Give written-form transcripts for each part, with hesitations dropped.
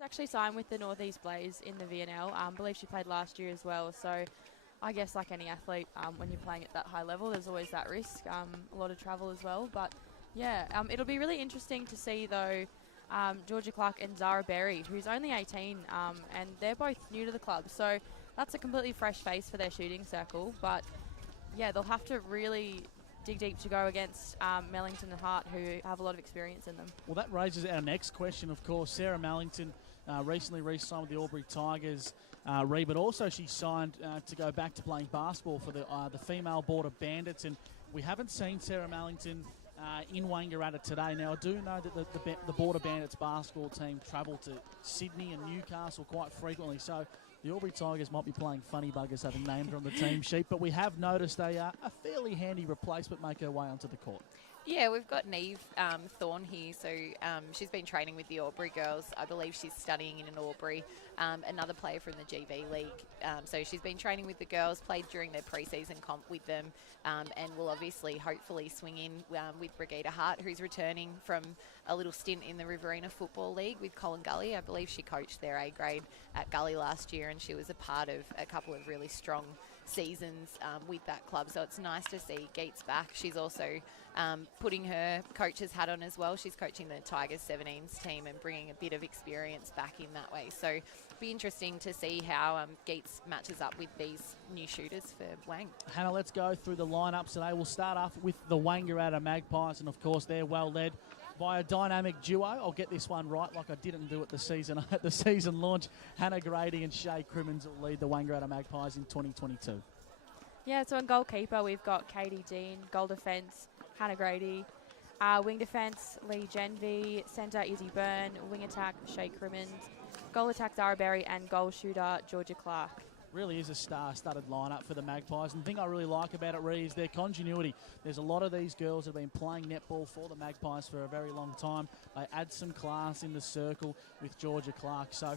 Actually signed with the Northeast Blaze in the VNL. I believe she played last year as well. So I guess like any athlete, when you're playing at that high level, there's always that risk, a lot of travel as well. But yeah, it'll be really interesting to see though Georgia Clark and Zara Berry, who's only 18, and they're both new to the club. So that's a completely fresh face for their shooting circle. But yeah, they'll have to really dig deep to go against Mellington and Hart, who have a lot of experience in them. Well, that raises our next question, of course. Sarah Mellington recently re-signed with the Albury Tigers, but also she signed to go back to playing basketball for the female Border Bandits, and we haven't seen Sarah Mellington in Wangaratta today. Now, I do know that the Border Bandits basketball team travel to Sydney and Newcastle quite frequently, so the Albury Tigers might be playing funny buggers having named her on the team sheet, but we have noticed a fairly handy replacement make her way onto the court. Yeah, we've got Neve Thorne here. So she's been training with the Albury girls. I believe she's studying in an Albury, another player from the GB League. So she's been training with the girls, played during their pre-season comp with them, and will obviously, hopefully, swing in with Brigitte Hart, who's returning from a little stint in the Riverina Football League with Colin Gully. I believe she coached their A grade at Gully last year, and she was a part of a couple of really strong seasons with that club. So it's nice to see Geets back. She's also putting her coach's hat on as well. She's coaching the Tigers 17s team and bringing a bit of experience back in that way. So it'll be interesting to see how Geets matches up with these new shooters for Wang. Hannah, let's go through the lineups today. We'll start off with the Wangaratta Magpies, and of course they're well led by a dynamic duo. I'll get this one right like I didn't do at the season launch. Hannah Grady and Shay Crimmins will lead the Wangaratta Magpies in 2022. Yeah, so in goalkeeper, we've got Katie Dean, goal defence, Hannah Grady, wing defence, Lee Genvy, centre, Izzy Byrne, wing attack, Shay Crimmins, goal attack, Zara Berry, and goal shooter, Georgia Clark. Really is a star-studded lineup for the Magpies, and the thing I really like about it, Ree, is their continuity. There's a lot of these girls that have been playing netball for the Magpies for a very long time. They add some class in the circle with Georgia Clark, so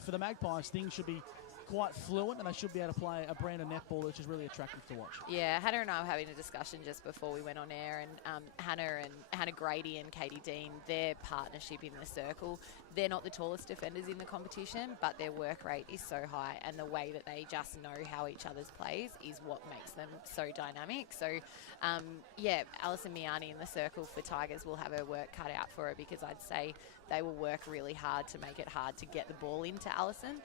for the Magpies, things should be quite fluent, and they should be able to play a brand of netball which is really attractive to watch. Yeah, Hannah and I were having a discussion just before we went on air, and Hannah Grady and Katie Dean, their partnership in the circle, they're not the tallest defenders in the competition, but their work rate is so high, and the way that they just know how each other's plays is what makes them so dynamic. So, yeah, Alison Miani in the circle for Tigers will have her work cut out for her, because I'd say they will work really hard to make it hard to get the ball into Alison,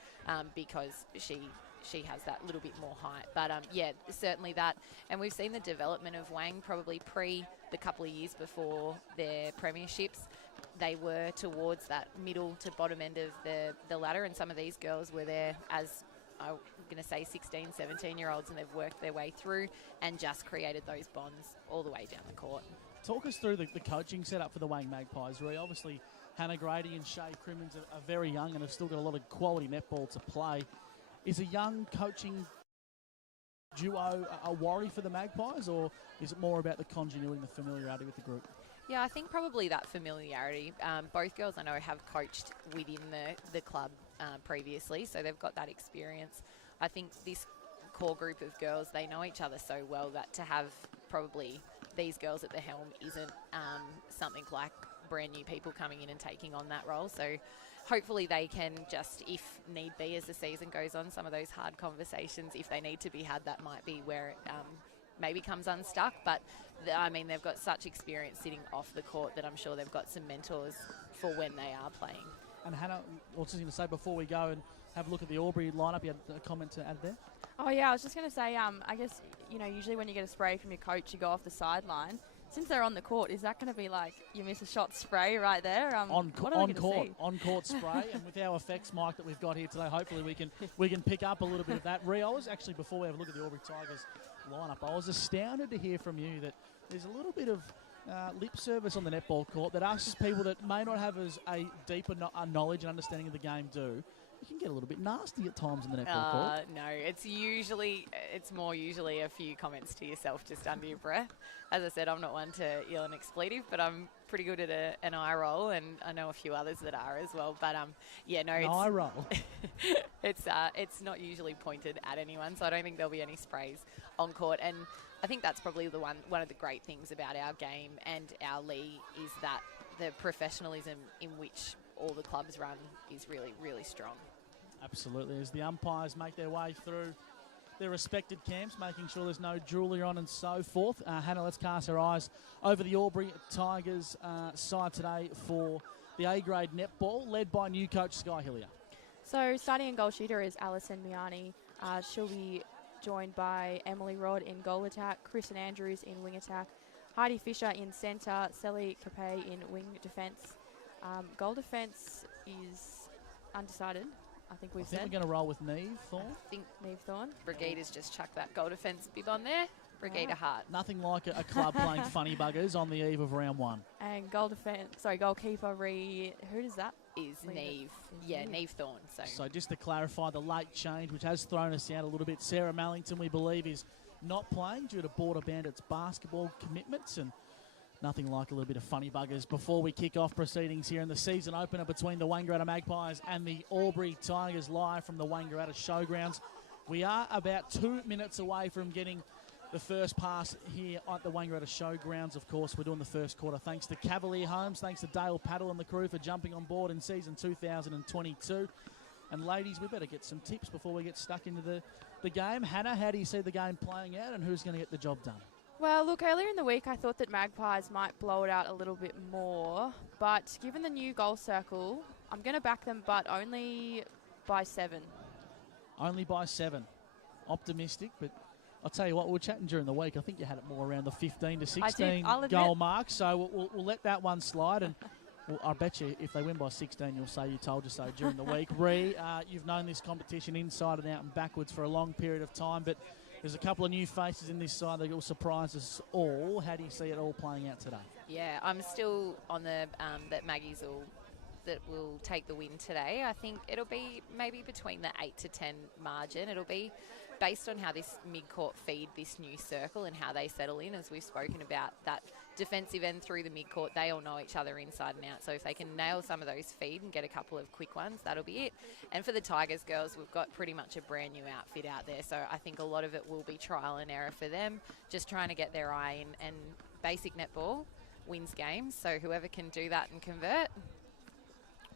because she has that little bit more height. But yeah, certainly that. And we've seen the development of Wang probably the couple of years before their premierships. They were towards that middle to bottom end of the ladder, and some of these girls were there as, I'm going to say, 16, 17-year-olds, and they've worked their way through and just created those bonds all the way down the court. Talk us through the coaching setup for the Wang Magpies, Ree. Obviously, Hannah Grady and Shay Crimmins are very young and have still got a lot of quality netball to play. Is a young coaching duo a worry for the Magpies, or is it more about the continuity and the familiarity with the group? Yeah, I think probably that familiarity. Both girls I know have coached within the club previously, so they've got that experience. I think this core group of girls, they know each other so well that to have probably these girls at the helm isn't something like brand new people coming in and taking on that role. So hopefully they can just, if need be, as the season goes on, some of those hard conversations, if they need to be had, that might be where it maybe comes unstuck. But I mean, they've got such experience sitting off the court that I'm sure they've got some mentors for when they are playing. And Hannah, I was just going to say before we go and have a look at the Albury lineup, you had a comment to add there? Oh yeah, I was just going to say, I guess, usually when you get a spray from your coach, you go off the sideline. Since they're on the court, is that going to be like you miss a shot spray right there? On court spray, and with our effects mic that we've got here today, hopefully we can pick up a little bit of that. Ree, I was actually, before we have a look at the Albury Tigers lineup, I was astounded to hear from you that there's a little bit of lip service on the netball court that us as people that may not have as a deeper knowledge and understanding of the game do. You can get a little bit nasty at times in the netball court. No, it's more usually a few comments to yourself just under your breath. As I said, I'm not one to yell an expletive, but I'm pretty good at an eye roll, and I know a few others that are as well. But yeah, no, an eye roll. it's not usually pointed at anyone, so I don't think there'll be any sprays on court. And I think that's probably one of the great things about our game and our league is that the professionalism in which all the clubs run is really, really strong. Absolutely. As the umpires make their way through their respected camps, making sure there's no jewellery on and so forth. Hannah, let's cast our eyes over the Albury Tigers side today for the A-grade netball, led by new coach Sky Hillier. So starting in goal shooter is Alison Miani. She'll be joined by Emily Rod in goal attack, Kristen Andrews in wing attack, Heidi Fisher in centre, Sally Capet in wing defence. Goal defence is undecided. I think we're going to roll with Neve Thorne. I think Neve Thorne. Brigida's just chucked that goal defence bib on there. Brigida Hart. Nothing like a club playing funny buggers on the eve of round one. And goalkeeper who does that? Is Neve. Yeah, Neve Thorne. So just to clarify the late change, which has thrown us out a little bit, Sarah Mallington, we believe, is not playing due to Border Bandits basketball commitments, and nothing like a little bit of funny buggers before we kick off proceedings here in the season opener between the Wangaratta Magpies and the Albury Tigers, live from the Wangaratta Showgrounds. We are about 2 minutes away from getting the first pass here at the Wangaratta Showgrounds. Of course, we're doing the first quarter thanks to Cavalier Homes, thanks to Dale Paddle and the crew for jumping on board in season 2022. And ladies, we better get some tips before we get stuck into the game. Hannah, how do you see the game playing out, and who's going to get the job done? Well, look, earlier in the week I thought that Magpies might blow it out a little bit more, but given the new goal circle, I'm going to back them, but only by 7. Only by 7. Optimistic, but I'll tell you what, we were chatting during the week. I think you had it more around the 15 to 16 goal mark, so we'll let that one slide. And I bet you if they win by 16, you'll say you told you so during the week. Ree, you've known this competition inside and out and backwards for a long period of time, but there's a couple of new faces in this side that will surprise us all. How do you see it all playing out today? Yeah, I'm still on the that Maggies will take the win today. I think it'll be maybe between the 8 to 10 margin. It'll be based on how this mid-court feed this new circle and how they settle in, as we've spoken about that defensive end through the mid-court. They all know each other inside and out. So if they can nail some of those feed and get a couple of quick ones, that'll be it. And for the Tigers girls, we've got pretty much a brand new outfit out there. So I think a lot of it will be trial and error for them, just trying to get their eye in. And basic netball wins games. So whoever can do that and convert,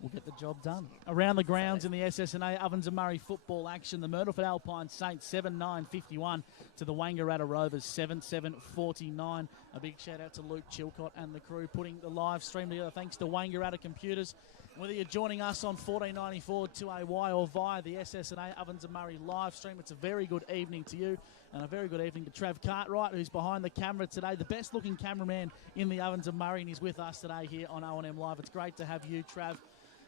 we'll get the job done. Around the grounds in the SSNA Ovens and Murray football action, the Myrtleford Alpine Saints 7-9-51 to the Wangaratta Rovers 7-7-49. A big shout out to Luke Chilcott and the crew putting the live stream together thanks to Wangaratta Computers. Whether you're joining us on 1494 2AY or via the SSNA Ovens and Murray live stream, it's a very good evening to you, and a very good evening to Trav Cartwright, who's behind the camera today, the best looking cameraman in the Ovens and Murray, and he's with us today here on O&M Live. It's great to have you, Trav.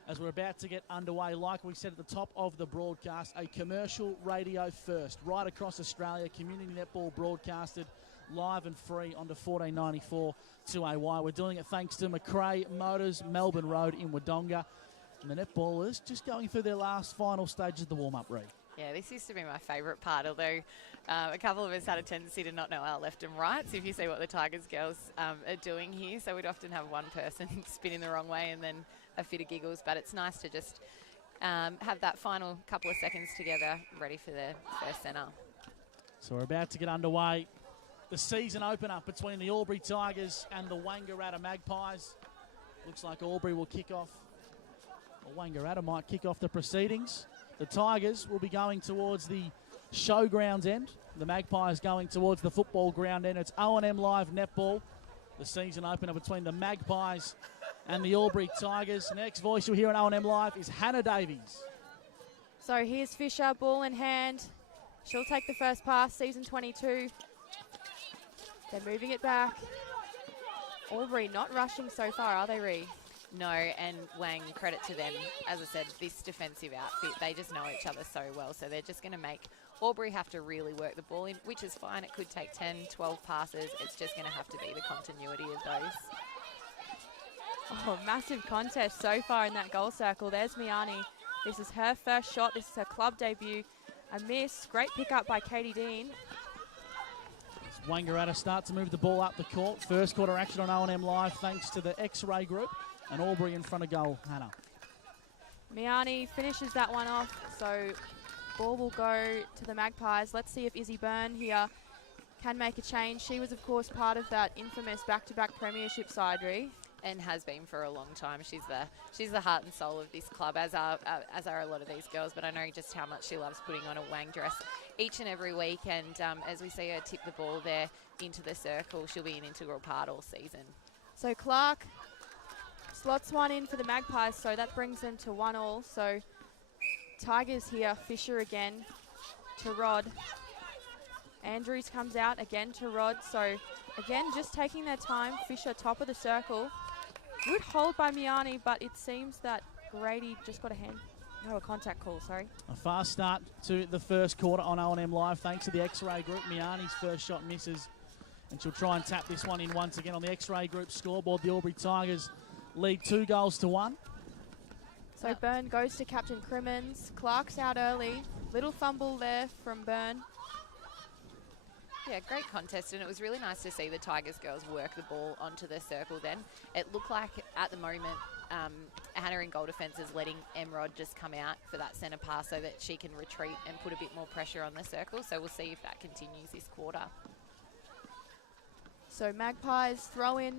As we're about to get underway, like we said at the top of the broadcast, a commercial radio first right across Australia, community netball broadcasted live and free onto 1494 2AY. We're doing it thanks to McRae Motors, Melbourne Road in Wodonga. And the netballers just going through their last final stages of the warm-up, Ree. Yeah, this used to be my favourite part, although a couple of us had a tendency to not know our left and right. So if you see what the Tigers girls are doing here, so we'd often have one person spinning the wrong way and then a fit of giggles. But it's nice to just have that final couple of seconds together ready for the first centre. So we're about to get underway. The season opener between the Albury Tigers and the Wangaratta Magpies. Looks like Albury will kick off, or Wangaratta might kick off the proceedings. The Tigers will be going towards the showgrounds end. The Magpies going towards the football ground end. It's O&M Live Netball. The season opener between the Magpies and the Albury Tigers. Next voice you'll hear on O&M Live is Hannah Davies. So here's Fisher, ball in hand. She'll take the first pass, season 22. They're moving it back. Albury not rushing so far, are they, Ree? No, and Wang, credit to them. As I said, this defensive outfit, they just know each other so well. So they're just going to make Albury have to really work the ball in, which is fine. It could take 10, 12 passes. It's just going to have to be the continuity of those. Oh, massive contest so far in that goal circle. There's Miani. This is her first shot. This is her club debut. A miss. Great pickup by Katie Dean. As Wangaratta start to move the ball up the court. First quarter action on O&M Live thanks to the X-Ray Group. And Albury in front of goal, Hannah. Miani finishes that one off. So ball will go to the Magpies. Let's see if Izzy Byrne here can make a change. She was, of course, part of that infamous back-to-back premiership side, Ree. and has been for a long time. She's the heart and soul of this club, as are a lot of these girls. But I know just how much she loves putting on a Wang dress each and every week. And as we see her tip the ball there into the circle, she'll be an integral part all season. So Clark slots one in for the Magpies, so that brings them to 1-1. So Tigers here, Fisher again to Rod. Andrews comes out again to Rod. So again, just taking their time. Fisher top of the circle. Good hold by Miani, but it seems that Grady just got a contact call, sorry. A fast start to the first quarter on O&M Live thanks to the X-Ray Group. Miani's first shot misses, and she'll try and tap this one in once again on the X-Ray Group scoreboard. The Albury Tigers lead 2-1. So Byrne goes to Captain Crimmins. Clark's out early. Little fumble there from Byrne. Yeah, great contest, and it was really nice to see the Tigers girls work the ball onto the circle then. It looked like at the moment Hannah in goal defence is letting Emrod just come out for that centre pass so that she can retreat and put a bit more pressure on the circle. So we'll see if that continues this quarter. So Magpies throw in,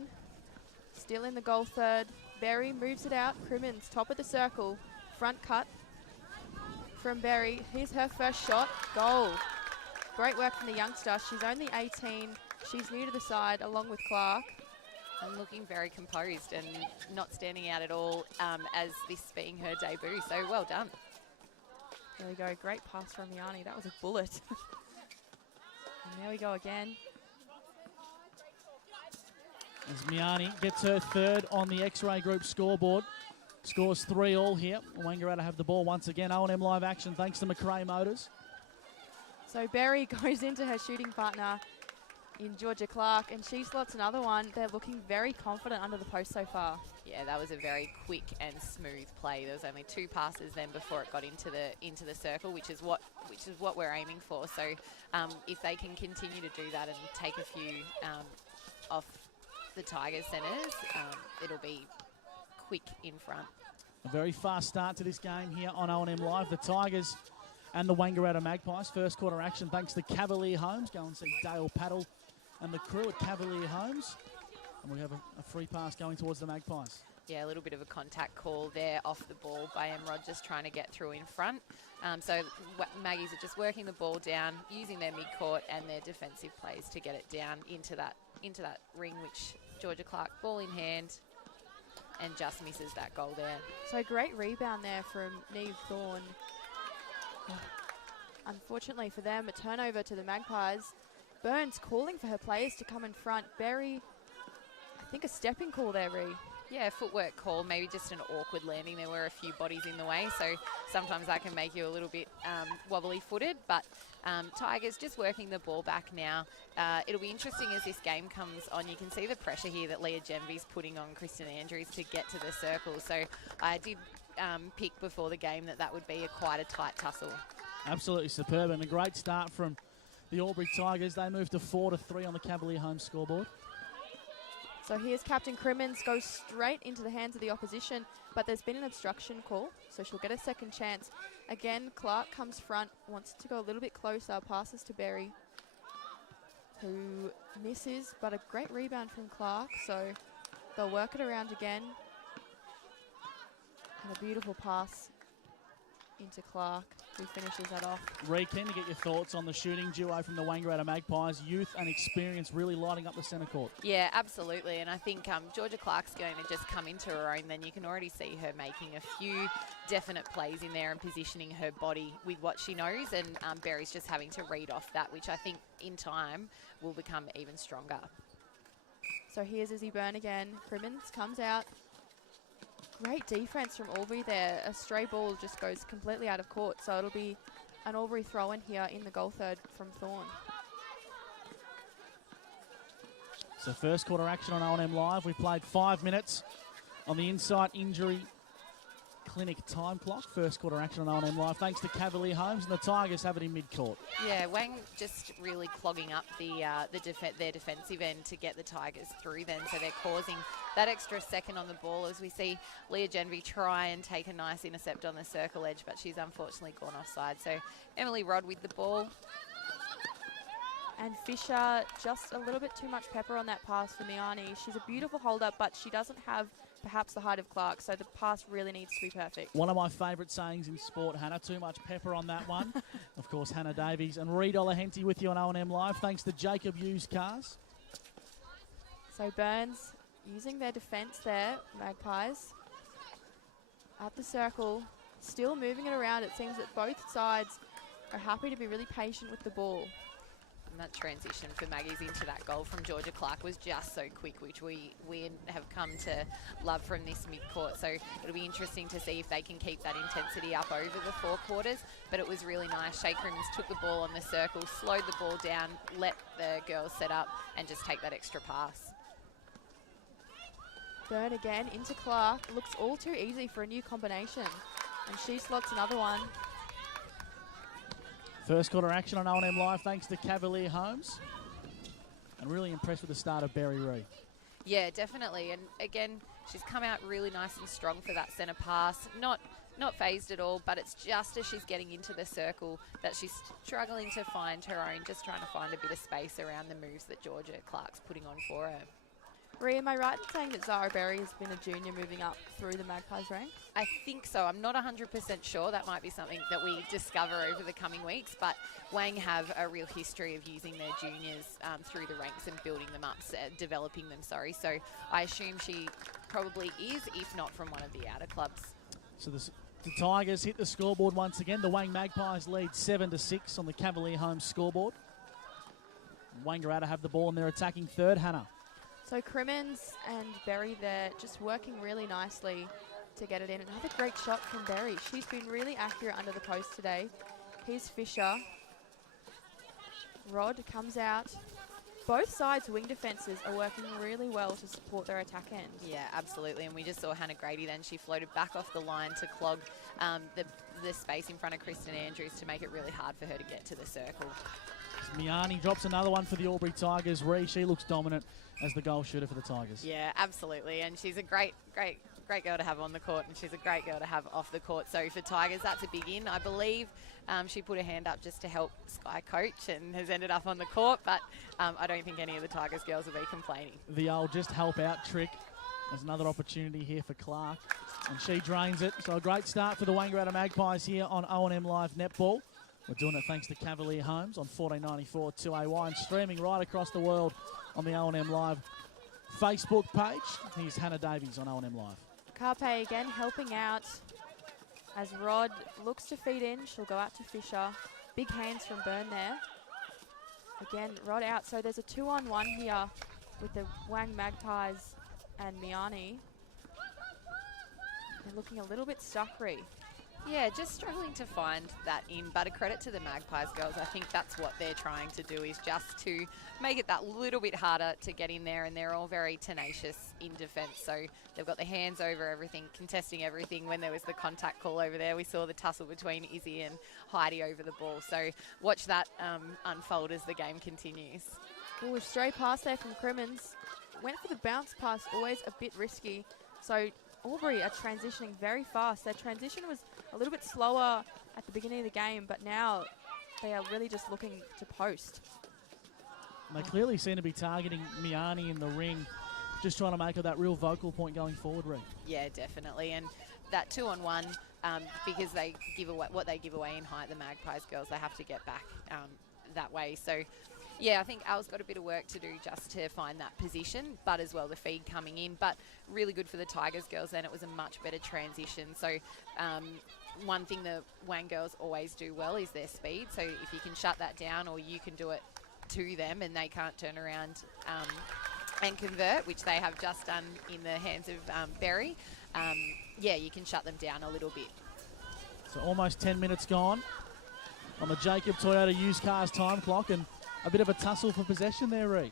still in the goal third. Berry moves it out. Crimmins top of the circle. Front cut from Berry. Here's her first shot. Goal. Great work from the youngster. She's only 18. She's new to the side along with Clark. And looking very composed and not standing out at all as this being her debut. So well done. There we go. Great pass from Miani. That was a bullet. And there we go again. As Miani gets her third on the X-Ray Group scoreboard. Scores 3-3 here. Wangaratta have the ball once again. O&M Live action thanks to McRae Motors. So Berry goes into her shooting partner in Georgia Clark, and she slots another one. They're looking very confident under the post so far. Yeah, that was a very quick and smooth play. There was only 2 passes then before it got into the circle, which is what we're aiming for. So if they can continue to do that and take a few off the Tigers centres, it'll be quick in front. A very fast start to this game here on O&M Live. The Tigers and the Wangaratta Magpies. First quarter action thanks to Cavalier Homes. Go and see Dale Paddle and the crew at Cavalier Homes. And we have a free pass going towards the Magpies. Yeah, a little bit of a contact call there off the ball by Emrod, just trying to get through in front. So Maggies are just working the ball down, using their mid-court and their defensive plays to get it down into that ring, which Georgia Clark, ball in hand, and just misses that goal there. So great rebound there from Neve Thorne. Unfortunately for them, a turnover to the Magpies. Burns calling for her players to come in front. Berry, I think a stepping call there, Ree. Yeah, footwork call, maybe just an awkward landing. There were a few bodies in the way, so sometimes that can make you a little bit wobbly-footed. But Tigers just working the ball back now. It'll be interesting as this game comes on. You can see the pressure here that Leah Genvy's putting on Kristen Andrews to get to the circle. So I did pick before the game that would be quite a tight tussle. Absolutely superb, and a great start from the Albury Tigers. They move to 4-3 on the Cavalier home scoreboard. So here's Captain Crimmins, goes straight into the hands of the opposition, but there's been an obstruction call, so she'll get a second chance. Again, Clark comes front, wants to go a little bit closer, passes to Berry, who misses, but a great rebound from Clark, so they'll work it around again. And a beautiful pass into Clark, who finishes that off. Ree, keen to get your thoughts on the shooting duo from the Wangaratta Magpies. Youth and experience really lighting up the centre court. Yeah, absolutely. And I think Georgia Clark's going to just come into her own. Then you can already see her making a few definite plays in there and positioning her body with what she knows. And Berry's just having to read off that, which I think in time will become even stronger. So here's Izzy Byrne again. Crimmins comes out. Great defense from Albury there. A stray ball just goes completely out of court. So it'll be an Albury throw in here in the goal third from Thorne. So first quarter action on O&M Live. We played 5 minutes on the Insight Injury Clinic time clock. First quarter action on O&M Live. Thanks to Cavalier Homes, and the Tigers have it in mid-court. Yeah, Wang just really clogging up their defensive end to get the Tigers through then. So they're causing that extra second on the ball as we see Leah Genvy try and take a nice intercept on the circle edge, but she's unfortunately gone offside. So Emily Rod with the ball. And Fisher, just a little bit too much pepper on that pass for Miani. She's a beautiful holder, but she doesn't have perhaps the height of Clark, so the pass really needs to be perfect. One of my favourite sayings in sport, Hannah, too much pepper on that one. Of course, Hannah Davies and Ree Dolahenty with you on O&M Live, thanks to Jacob Used Cars. So Burns using their defence there, Magpies. Up the circle, still moving it around. It seems that both sides are happy to be really patient with the ball. And that transition for Maggies into that goal from Georgia Clark was just so quick, which we have come to love from this mid-court. So it'll be interesting to see if they can keep that intensity up over the 4 quarters. But it was really nice. Shea Crimmins took the ball on the circle, slowed the ball down, let the girls set up and just take that extra pass. Burn again into Clark. Looks all too easy for a new combination. And she slots another one. First quarter action on O&M Live thanks to Cavalier Homes. And really impressed with the start of Berry Reid. Yeah, definitely. And again, she's come out really nice and strong for that centre pass. Not phased at all, but it's just as she's getting into the circle that she's struggling to find her own, just trying to find a bit of space around the moves that Georgia Clark's putting on for her. Rhea, am I right in saying that Zara Berry has been a junior moving up through the Magpies ranks? I think so. I'm not 100% sure. That might be something that we discover over the coming weeks. But Wang have a real history of using their juniors through the ranks and building them up, developing them, sorry. So I assume she probably is, if not from one of the outer clubs. So the Tigers hit the scoreboard once again. The Wang Magpies lead 7-6 on the Cavalier Homes scoreboard. Wangaratta have the ball in their attacking third. Hannah. So Crimmins and Berry there just working really nicely to get it in. Another great shot from Berry. She's been really accurate under the post today. Here's Fisher. Rod comes out. Both sides' wing defences are working really well to support their attack end. Yeah, absolutely. And we just saw Hannah Grady then. She floated back off the line to clog the space in front of Kristen Andrews to make it really hard for her to get to the circle. Miani drops another one for the Albury Tigers. Ree, she looks dominant as the goal shooter for the Tigers. Yeah, absolutely. And she's a great girl to have on the court, and she's a great girl to have off the court. So for Tigers, that's a big in. I believe she put her hand up just to help Sky coach and has ended up on the court, but I don't think any of the Tigers girls will be complaining. The old just help out trick. There's another opportunity here for Clark, and she drains it. So a great start for the Wangaratta Magpies here on O&M Live Netball. We're doing it thanks to Cavalier Homes on 1494 2AY and streaming right across the world on the O&M Live Facebook page. Here's Hannah Davies on O&M Live. Carpe again helping out as Rod looks to feed in. She'll go out to Fisher. Big hands from Byrne there. Again, Rod out. So there's a 2-on-1 here with the Wang Magpies and Miani. They're looking a little bit stuck, Ree. Yeah, just struggling to find that in, but a credit to the Magpies girls. I think that's what they're trying to do, is just to make it that little bit harder to get in there, and they're all very tenacious in defence. So they've got their hands over everything, contesting everything. When there was the contact call over there, we saw the tussle between Izzy and Heidi over the ball. So watch that unfold as the game continues. Ooh, stray pass there from Crimmins. Went for the bounce pass, always a bit risky. So Albury are transitioning very fast. Their transition was a little bit slower at the beginning of the game, but now they are really just looking to post. And they clearly seem to be targeting Miani in the ring, just trying to make her that real vocal point going forward, Ree. Yeah, definitely. And that 2-on-1, because they give away what they give away in height, the Magpies girls, they have to get back that way. So yeah, I think Al's got a bit of work to do just to find that position, but as well the feed coming in. But really good for the Tigers girls then. It was a much better transition. So one thing the Wang girls always do well is their speed. So if you can shut that down, or you can do it to them and they can't turn around and convert, which they have just done in the hands of Berry, yeah, you can shut them down a little bit. So almost 10 minutes gone on the Jacob Toyota used cars time clock, and a bit of a tussle for possession there, Ree.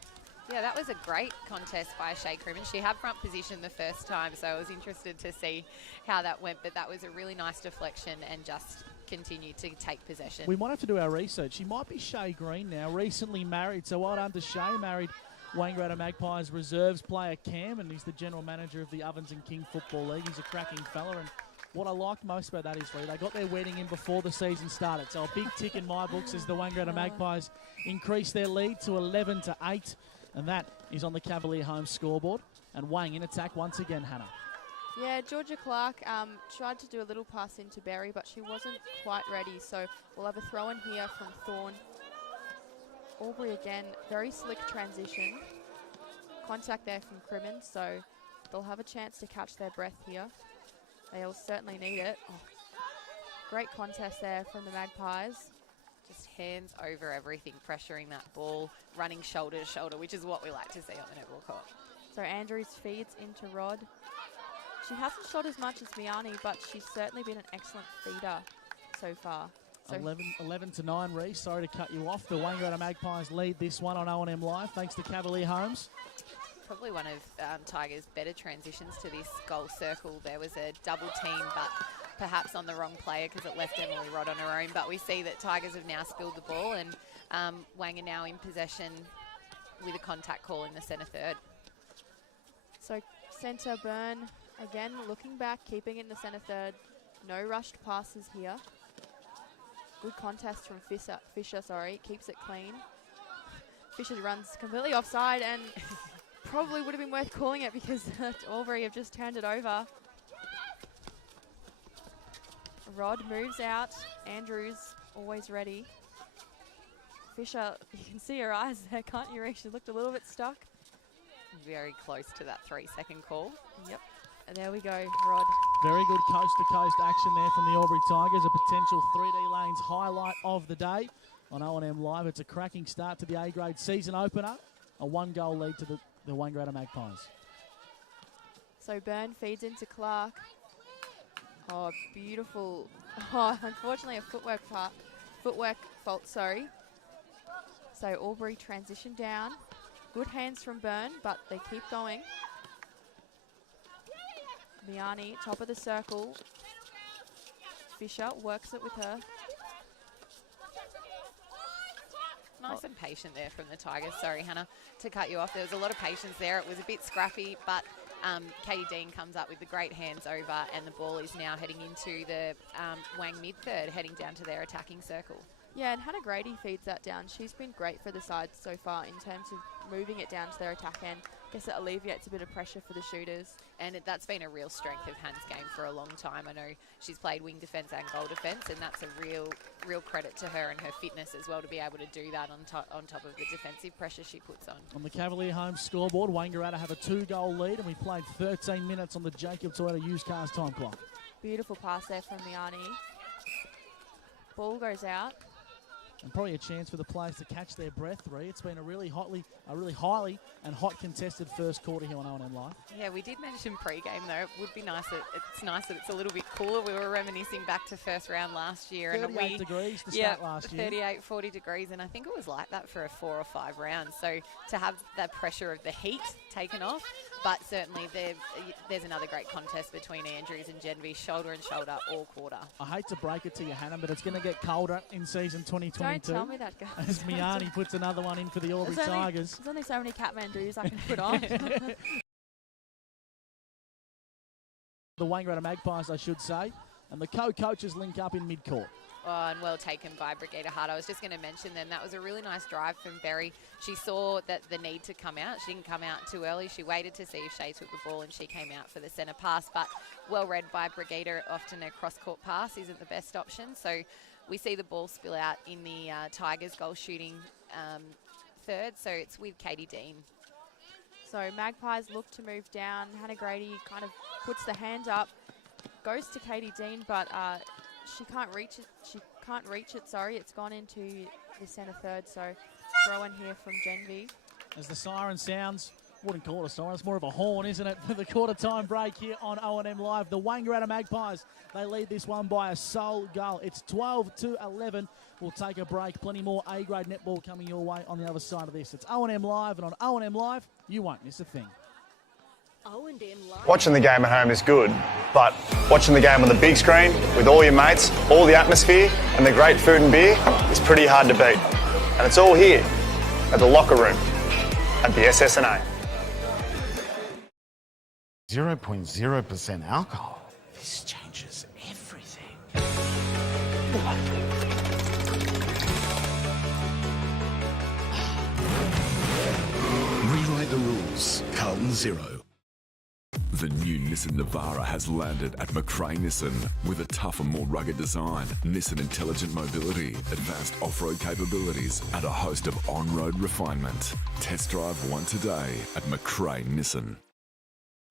Yeah, that was a great contest by Shea Crimmins. She had front position the first time, so I was interested to see how that went, but that was a really nice deflection and just continued to take possession. We might have to do our research. She might be Shay Green now, recently married, so well done to Shay. Married Wangaratta Magpies reserves player Cam, and he's the general manager of the Ovens and King Football League. He's a cracking fella, and what I liked most about that is, Lee, they got their wedding in before the season started. So a big tick in my books as the Wangaratta Magpies increase their lead to 11-8. And that is on the Cavalier home scoreboard. And Wang in attack once again, Hannah. Yeah, Georgia Clark tried to do a little pass into Berry, but she wasn't quite ready. So we'll have a throw in here from Thorne. Albury again, very slick transition. Contact there from Crimmins, so they'll have a chance to catch their breath here. They'll certainly need it. Oh, great contest there from the Magpies. Just hands over everything, pressuring that ball, running shoulder to shoulder, which is what we like to see on the netball court. So Andrews feeds into Rod. She hasn't shot as much as Miani, but she's certainly been an excellent feeder so far. So 11-9, Reece. Sorry to cut you off. The Wangaratta Magpies lead this one on O&M Live, thanks to Cavalier Homes. Probably one of Tigers' better transitions to this goal circle. There was a double team, but perhaps on the wrong player because it left Emily Rod on her own. But we see that Tigers have now spilled the ball, and Wang are now in possession with a contact call in the centre third. So centre Byrne, again, looking back, keeping it in the centre third. No rushed passes here. Good contest from Fisher, keeps it clean. Fisher runs completely offside and probably would have been worth calling it because Albury have just turned it over. Rod moves out. Andrews always ready. Fisher, you can see her eyes there, can't you, Reece? She looked a little bit stuck. Very close to that 3-second call. Yep. And there we go, Rod. Very good coast-to-coast action there from the Albury Tigers. A potential 3D lanes highlight of the day on O&M Live. It's a cracking start to the A-grade season opener. A one-goal lead to the Wangaratta Magpies. So Byrne feeds into Clark. Oh, beautiful. Oh, unfortunately a footwork fault, sorry. So Albury transition down. Good hands from Byrne, but they keep going. Miani, top of the circle. Fisher works it with her. Nice and patient there from the Tigers. Sorry, Hannah, to cut you off. There was a lot of patience there. It was a bit scrappy, but Katie Dean comes up with the great hands over, and the ball is now heading into the Wang mid-third, heading down to their attacking circle. Yeah, and Hannah Grady feeds that down. She's been great for the side so far in terms of moving it down to their attack end. I guess it alleviates a bit of pressure for the shooters. And that's been a real strength of Hannah's game for a long time. I know she's played wing defence and goal defence, and that's a real credit to her and her fitness as well to be able to do that on top of the defensive pressure she puts on. On the Cavalier home scoreboard, Wangaratta have a 2-goal lead, and we played 13 minutes on the Jacob Toyota used cars time clock. Beautiful pass there from Miani. Ball goes out. And probably a chance for the players to catch their breath, Ree. It's been a really highly and hot contested first quarter here on O&M Live. Yeah, we did mention pre-game though. It would be nice that it's a little bit cooler. We were reminiscing back to first round last year. 38 degrees to start last year. 38, 40 degrees, and I think it was like that for 4 or 5 rounds. So to have that pressure of the heat taken off, but certainly there's another great contest between Andrews and Genevieve, shoulder and shoulder all quarter. I hate to break it to you, Hannah, but it's going to get colder in season 2022. Don't tell me that, guys. As Miani puts another one in for the Albury Tigers. There's only so many Kathmandu's I can put on. The Wangaratta Magpies, I should say. And the co-coaches link up in mid-court. Oh, and well taken by Brigida Hart. I was just going to mention them. That was a really nice drive from Berry. She saw that the need to come out. She didn't come out too early. She waited to see if Shay took the ball, and she came out for the centre pass. But well read by Brigida. Often a cross-court pass isn't the best option. So we see the ball spill out in the Tigers goal shooting third. So it's with Katie Dean. So Magpies look to move down. Hannah Grady kind of puts the hand up, goes to Katie Dean, but she can't reach it. It's gone into the centre third. So throw in here from Genevieve. As the siren sounds, wouldn't call it a siren, it's more of a horn, isn't it, for the quarter time break here on O&M Live. The Wangaratta Magpies, they lead this one by a sole goal. It's 12-11. We'll take a break. Plenty more A-grade netball coming your way on the other side of this. It's O&M Live, and on O&M Live, you won't miss a thing. Watching the game at home is good, but watching the game on the big screen with all your mates, all the atmosphere and the great food and beer is pretty hard to beat. And it's all here at the locker room at the SSNA. 0.0% alcohol. This changes Rewrite the rules. Carlton 0. The new Nissan Navara has landed at McRae Nissan. With a tougher, more rugged design, Nissan intelligent mobility, advanced off-road capabilities and a host of on-road refinement. Test drive one today at McRae Nissan.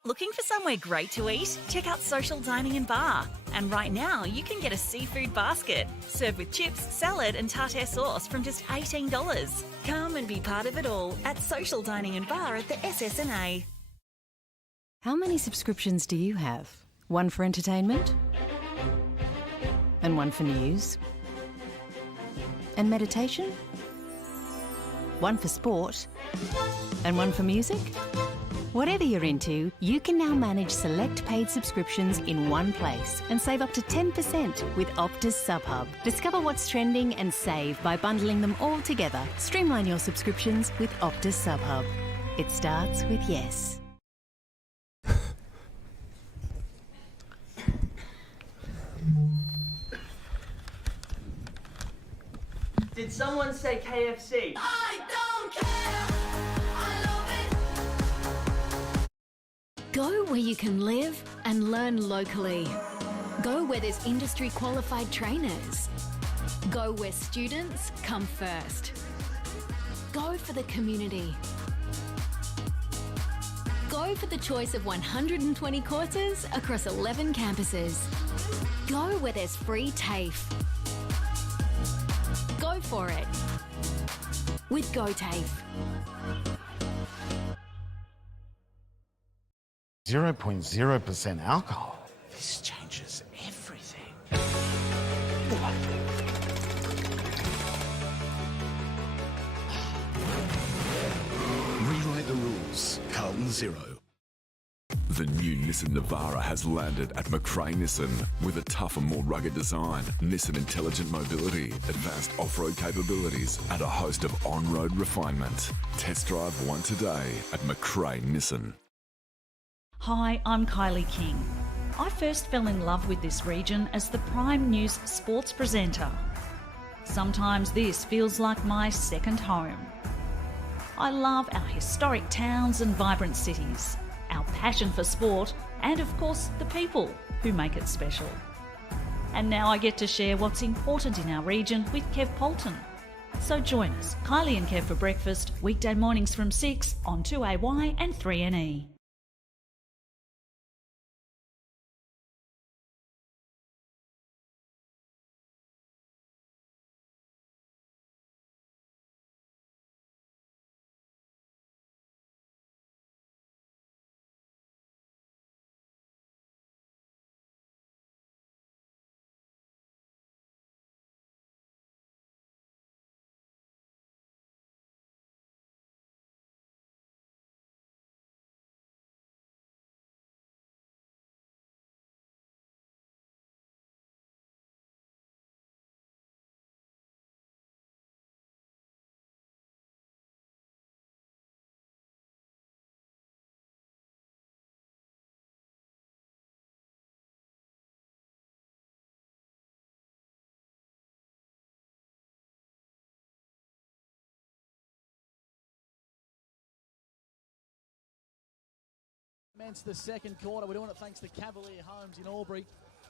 Looking for somewhere great to eat? Check out Social Dining and Bar. And right now, you can get a seafood basket, served with chips, salad and tartare sauce from just $18. Come and be part of it all at Social Dining and Bar at the SSNA. How many subscriptions do you have? One for entertainment? And one for news? And meditation? One for sport? And one for music? Whatever you're into, you can now manage select paid subscriptions in one place and save up to 10% with Optus SubHub. Discover what's trending and save by bundling them all together. Streamline your subscriptions with Optus SubHub. It starts with yes. Did someone say KFC? I don't care. I love it. Go where you can live and learn locally. Go where there's industry qualified trainers. Go where students come first. Go for the community. Go for the choice of 120 courses across 11 campuses. Go where there's free TAFE. Go for it with GoTAFE. 0.0% alcohol. This changes everything. Rewrite the rules. Carlton 0. The new Nissan Navara has landed at McRae Nissan. With a tougher, more rugged design, Nissan intelligent mobility, advanced off-road capabilities and a host of on-road refinement. Test drive one today at McRae Nissan. Hi, I'm Kylie King. I first fell in love with this region as the Prime News sports presenter. Sometimes this feels like my second home. I love our historic towns and vibrant cities, our passion for sport, and of course the people who make it special. And now I get to share what's important in our region with Kev Polton. So join us, Kylie and Kev for breakfast, weekday mornings from 6 on 2AY and 3NE. Commence the second quarter. We're doing it thanks to Cavalier Homes in Albury.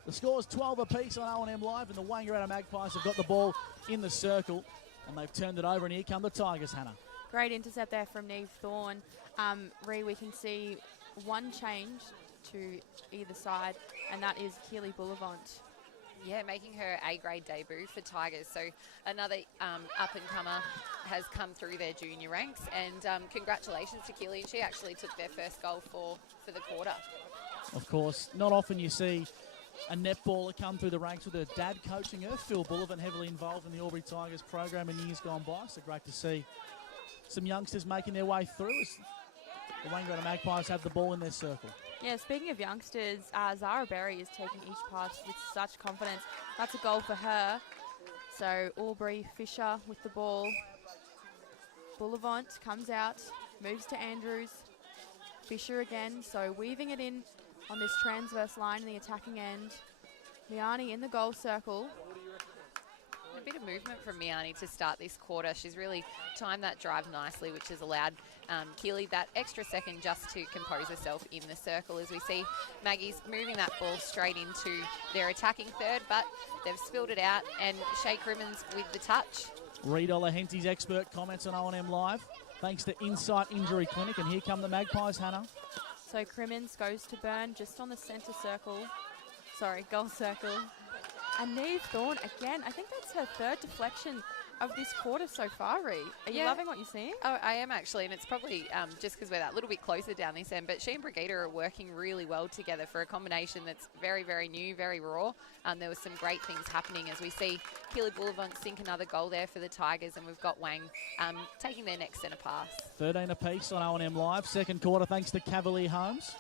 The score's 12 apiece on O&M Live, and the Wangaratta Magpies have got the ball in the circle, and they've turned it over, and here come the Tigers, Hannah. Great intercept there from Neve Thorne. Ree, we can see one change to either side, and that is Keely Boulevant. Yeah, making her A-grade debut for Tigers. So another up-and-comer has come through their junior ranks. And congratulations to Keely. She actually took their first goal for the quarter. Of course, not often you see a netballer come through the ranks with her dad coaching her. Phil Bullivant, heavily involved in the Albury Tigers program in years gone by. So great to see some youngsters making their way through as the Wangaratta Magpies have the ball in their circle. Yeah, speaking of youngsters, Zara Berry is taking each pass with such confidence. That's a goal for her. So Albury, Fisher with the ball. Boulevant comes out, moves to Andrews. Fisher again, so weaving it in on this transverse line in the attacking end. Liani in the goal circle. a bit of movement from Miani to start this quarter. She's really timed that drive nicely, which has allowed Keely that extra second just to compose herself in the circle, as we see Maggie's moving that ball straight into their attacking third, but they've spilled it out, and Shay Crimmins with the touch. Reed Olahenty's expert comments on O&M Live, thanks to Insight Injury Clinic, and here come the Magpies, Hannah. So Crimmins goes to Byrne just on the centre circle. Sorry, goal circle. And Neve Thorne again. I think that's her third deflection of this quarter so far, Ree. Are you loving what you're seeing? Oh, I am actually, and it's probably just because we're that little bit closer down this end, but she and Brigida are working really well together for a combination that's very, very new, very raw. There was some great things happening as we see Keely Boulevard sink another goal there for the Tigers, and we've got Wang taking their next centre pass. 13 apiece on O&M Live. Second quarter, thanks to Cavalier Holmes.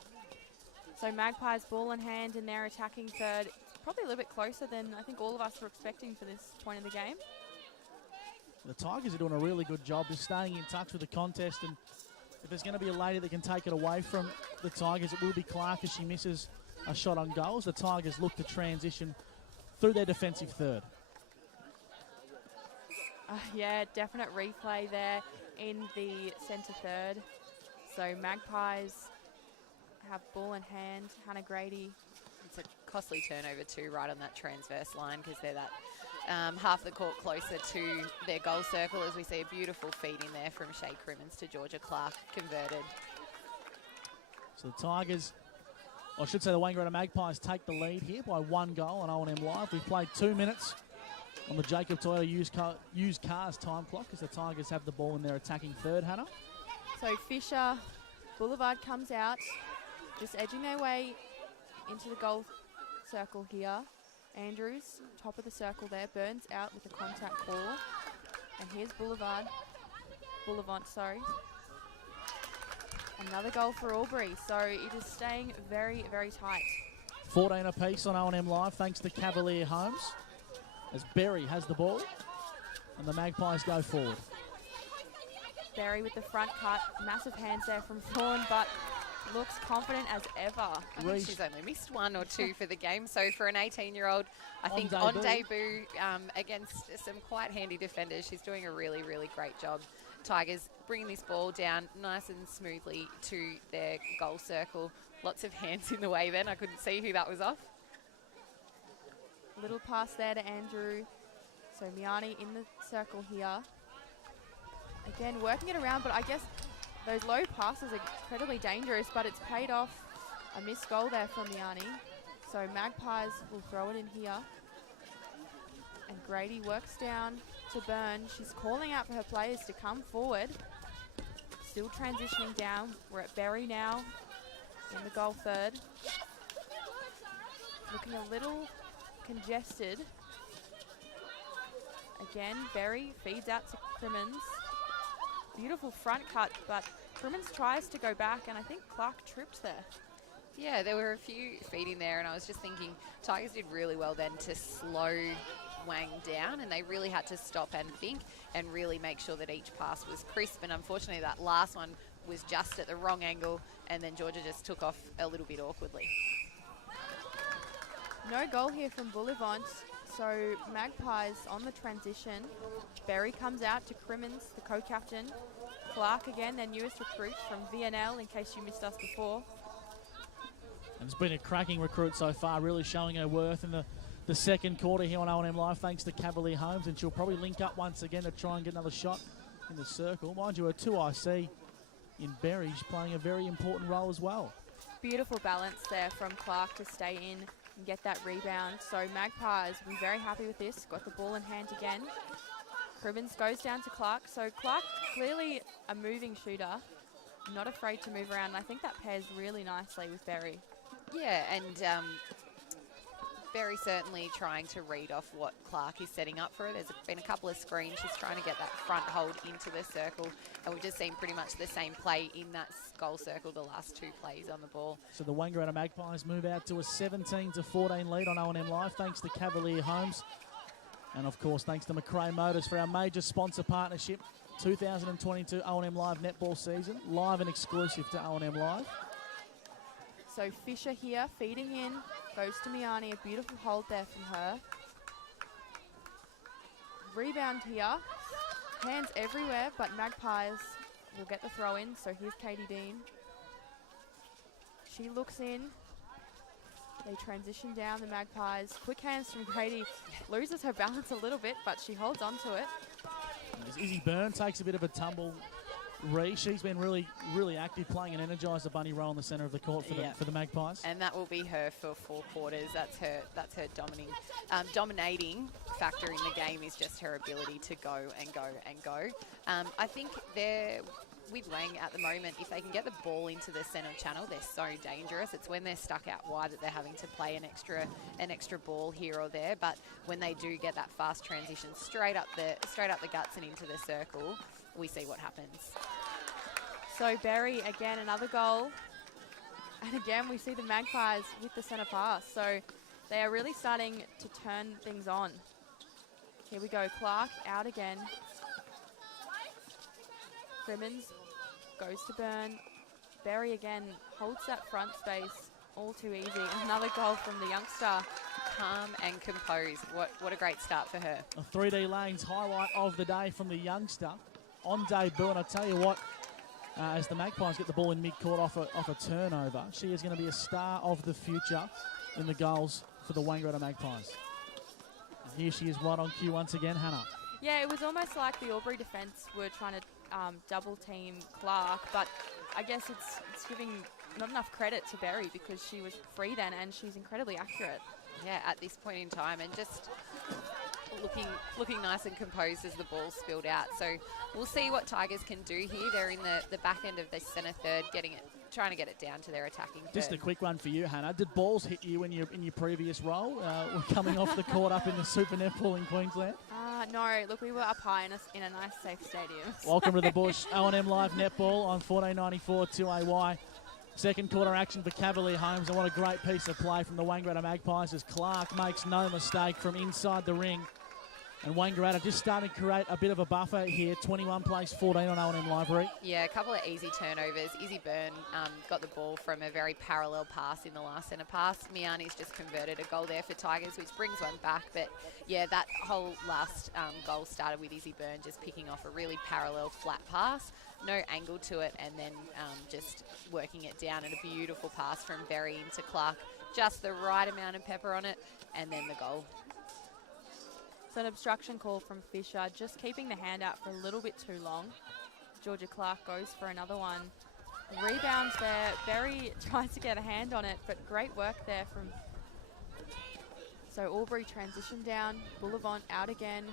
So Magpies ball in hand in their attacking third. Probably a little bit closer than I think all of us were expecting for this point in the game. The Tigers are doing a really good job just staying in touch with the contest, and if there's going to be a lady that can take it away from the Tigers, it will be Clark as she misses a shot on goals. The Tigers look to transition through their defensive third. Yeah, definite replay there in the centre third. So Magpies have ball in hand. Hannah Grady. It's a costly turnover too, right on that transverse line, because they're that half the court closer to their goal circle, as we see a beautiful feed in there from Shay Crimmins to Georgia Clark, converted. So the Tigers, or I should say the Wangaratta Magpies, take the lead here by 1 goal on O&M Live. We've played 2 minutes on the Jacob Toyota used cars time clock as the Tigers have the ball in their attacking third, Hannah. So Fisher, Boulevard comes out, just edging their way into the goal circle here. Andrews, top of the circle there, Burns out with a contact ball. And here's Boulevard. Boulevant, sorry. Another goal for Albury, so it is staying very, very tight. 14 apiece on O&M Live, thanks to Cavalier Holmes, as Berry has the ball, and the Magpies go forward. Berry with the front cut, massive hands there from Thorne, but looks confident as ever. I think she's only missed 1 or 2 for the game, so for an 18-year-old, I think on debut against some quite handy defenders, she's doing a really, really great job. Tigers bringing this ball down nice and smoothly to their goal circle. Lots of hands in the way then. I couldn't see who that was off. Little pass there to Andrew. So Miani in the circle here. Again, working it around, but I guess those low passes are incredibly dangerous, but it's paid off. A missed goal there from Miani. So Magpies will throw it in here. And Grady works down to Byrne. She's calling out for her players to come forward. Still transitioning down. We're at Berry now in the goal third. Looking a little congested. Again, Berry feeds out to Crimmins. Beautiful front cut, but Crimmins tries to go back, and I think Clark tripped there. Yeah, there were a few feeding there, and I was just thinking Tigers did really well then to slow Wang down, and they really had to stop and think and really make sure that each pass was crisp, and unfortunately that last one was just at the wrong angle, and then Georgia just took off a little bit awkwardly. No goal here from Boulevard, so Magpies on the transition. Berry comes out to Crimmins, the co-captain. Clark again, their newest recruit from VNL, in case you missed us before. And it's been a cracking recruit so far, really showing her worth in the second quarter here on O&M Live, thanks to Cavalier Holmes, and she'll probably link up once again to try and get another shot in the circle. Mind you, her 2IC in Berry, she's playing a very important role as well. Beautiful balance there from Clark to stay in and get that rebound. So Magpies will be very happy with this. Got the ball in hand again. Crimmins goes down to Clark. So Clark, clearly a moving shooter, not afraid to move around. I think that pairs really nicely with Berry. Yeah, and Berry certainly trying to read off what Clark is setting up for her. There's been a couple of screens. She's trying to get that front hold into the circle, and we've just seen pretty much the same play in that goal circle the last 2 plays on the ball. So the Wangaratta Magpies move out to a 17-14 lead on O&M Live, thanks to Cavalier Holmes. And of course, thanks to McRae Motors for our major sponsor partnership. 2022 O&M Live netball season, live and exclusive to O&M Live. So Fisher here, feeding in, goes to Miani, a beautiful hold there from her. rebound here. Hands everywhere, but Magpies will get the throw in. So here's Katie Dean. She looks in. They transition down, the Magpies. Quick hands from Grady. Loses her balance a little bit, but she holds on to it. As Izzy Byrne takes a bit of a tumble. She's been really, really active, playing an energizer bunny role in the centre of the court for the Magpies. And that will be her for 4 quarters. That's her dominating factor in the game is just her ability to go and go and go. I think they're with Wang at the moment, if they can get the ball into the centre channel, they're so dangerous. It's when they're stuck out wide that they're having to play an extra ball here or there. But when they do get that fast transition straight up the guts and into the circle, we see what happens. So Berry, again, another goal. And again, we see the Magpies with the centre pass. So they are really starting to turn things on. Here we go, Clark out again. Crimmins goes to Byrne. Berry again holds that front space all too easy. Another goal from the youngster. Calm and composed. What a great start for her. A 3D lanes highlight of the day from the youngster on debut. And I tell you what, as the Magpies get the ball in mid-court off a turnover, she is going to be a star of the future in the goals for the Wangaratta Magpies. And here she is right on cue once again, Hannah. Yeah, it was almost like the Albury defence were trying to double team Clark, but I guess it's giving not enough credit to Berry because she was free then and she's incredibly accurate. Yeah, at this point in time, and just looking nice and composed as the ball spilled out. So we'll see what Tigers can do here. They're in the back end of the centre third, trying to get it down to their attacking third. Just a quick one for you, Hannah. Did balls hit you in your previous role? Coming off the court up in the Super Netball in Queensland? No, look, we were up high in a nice, safe stadium. Welcome to the Bush. O&M Live Netball on 1494 2AY. Second quarter action for Cavalier Homes, and what a great piece of play from the Wangaratta Magpies as Clark makes no mistake from inside the ring. And Wangaratta just starting to create a bit of a buffer here. 21 plays 14 on O&M Library. Yeah, a couple of easy turnovers. Izzy Byrne got the ball from a very parallel pass in the last centre pass. Miani's just converted a goal there for Tigers, which brings one back. But yeah, that whole last goal started with Izzy Byrne just picking off a really parallel flat pass. No angle to it, and then just working it down, and a beautiful pass from Berry into Clark. Just the right amount of pepper on it, and then the goal. So an obstruction call from Fisher, just keeping the hand out for a little bit too long. Georgia Clark goes for another one. Rebounds there. Berry tries to get a hand on it, but great work there from... So Albury transition down. Bullivant out again.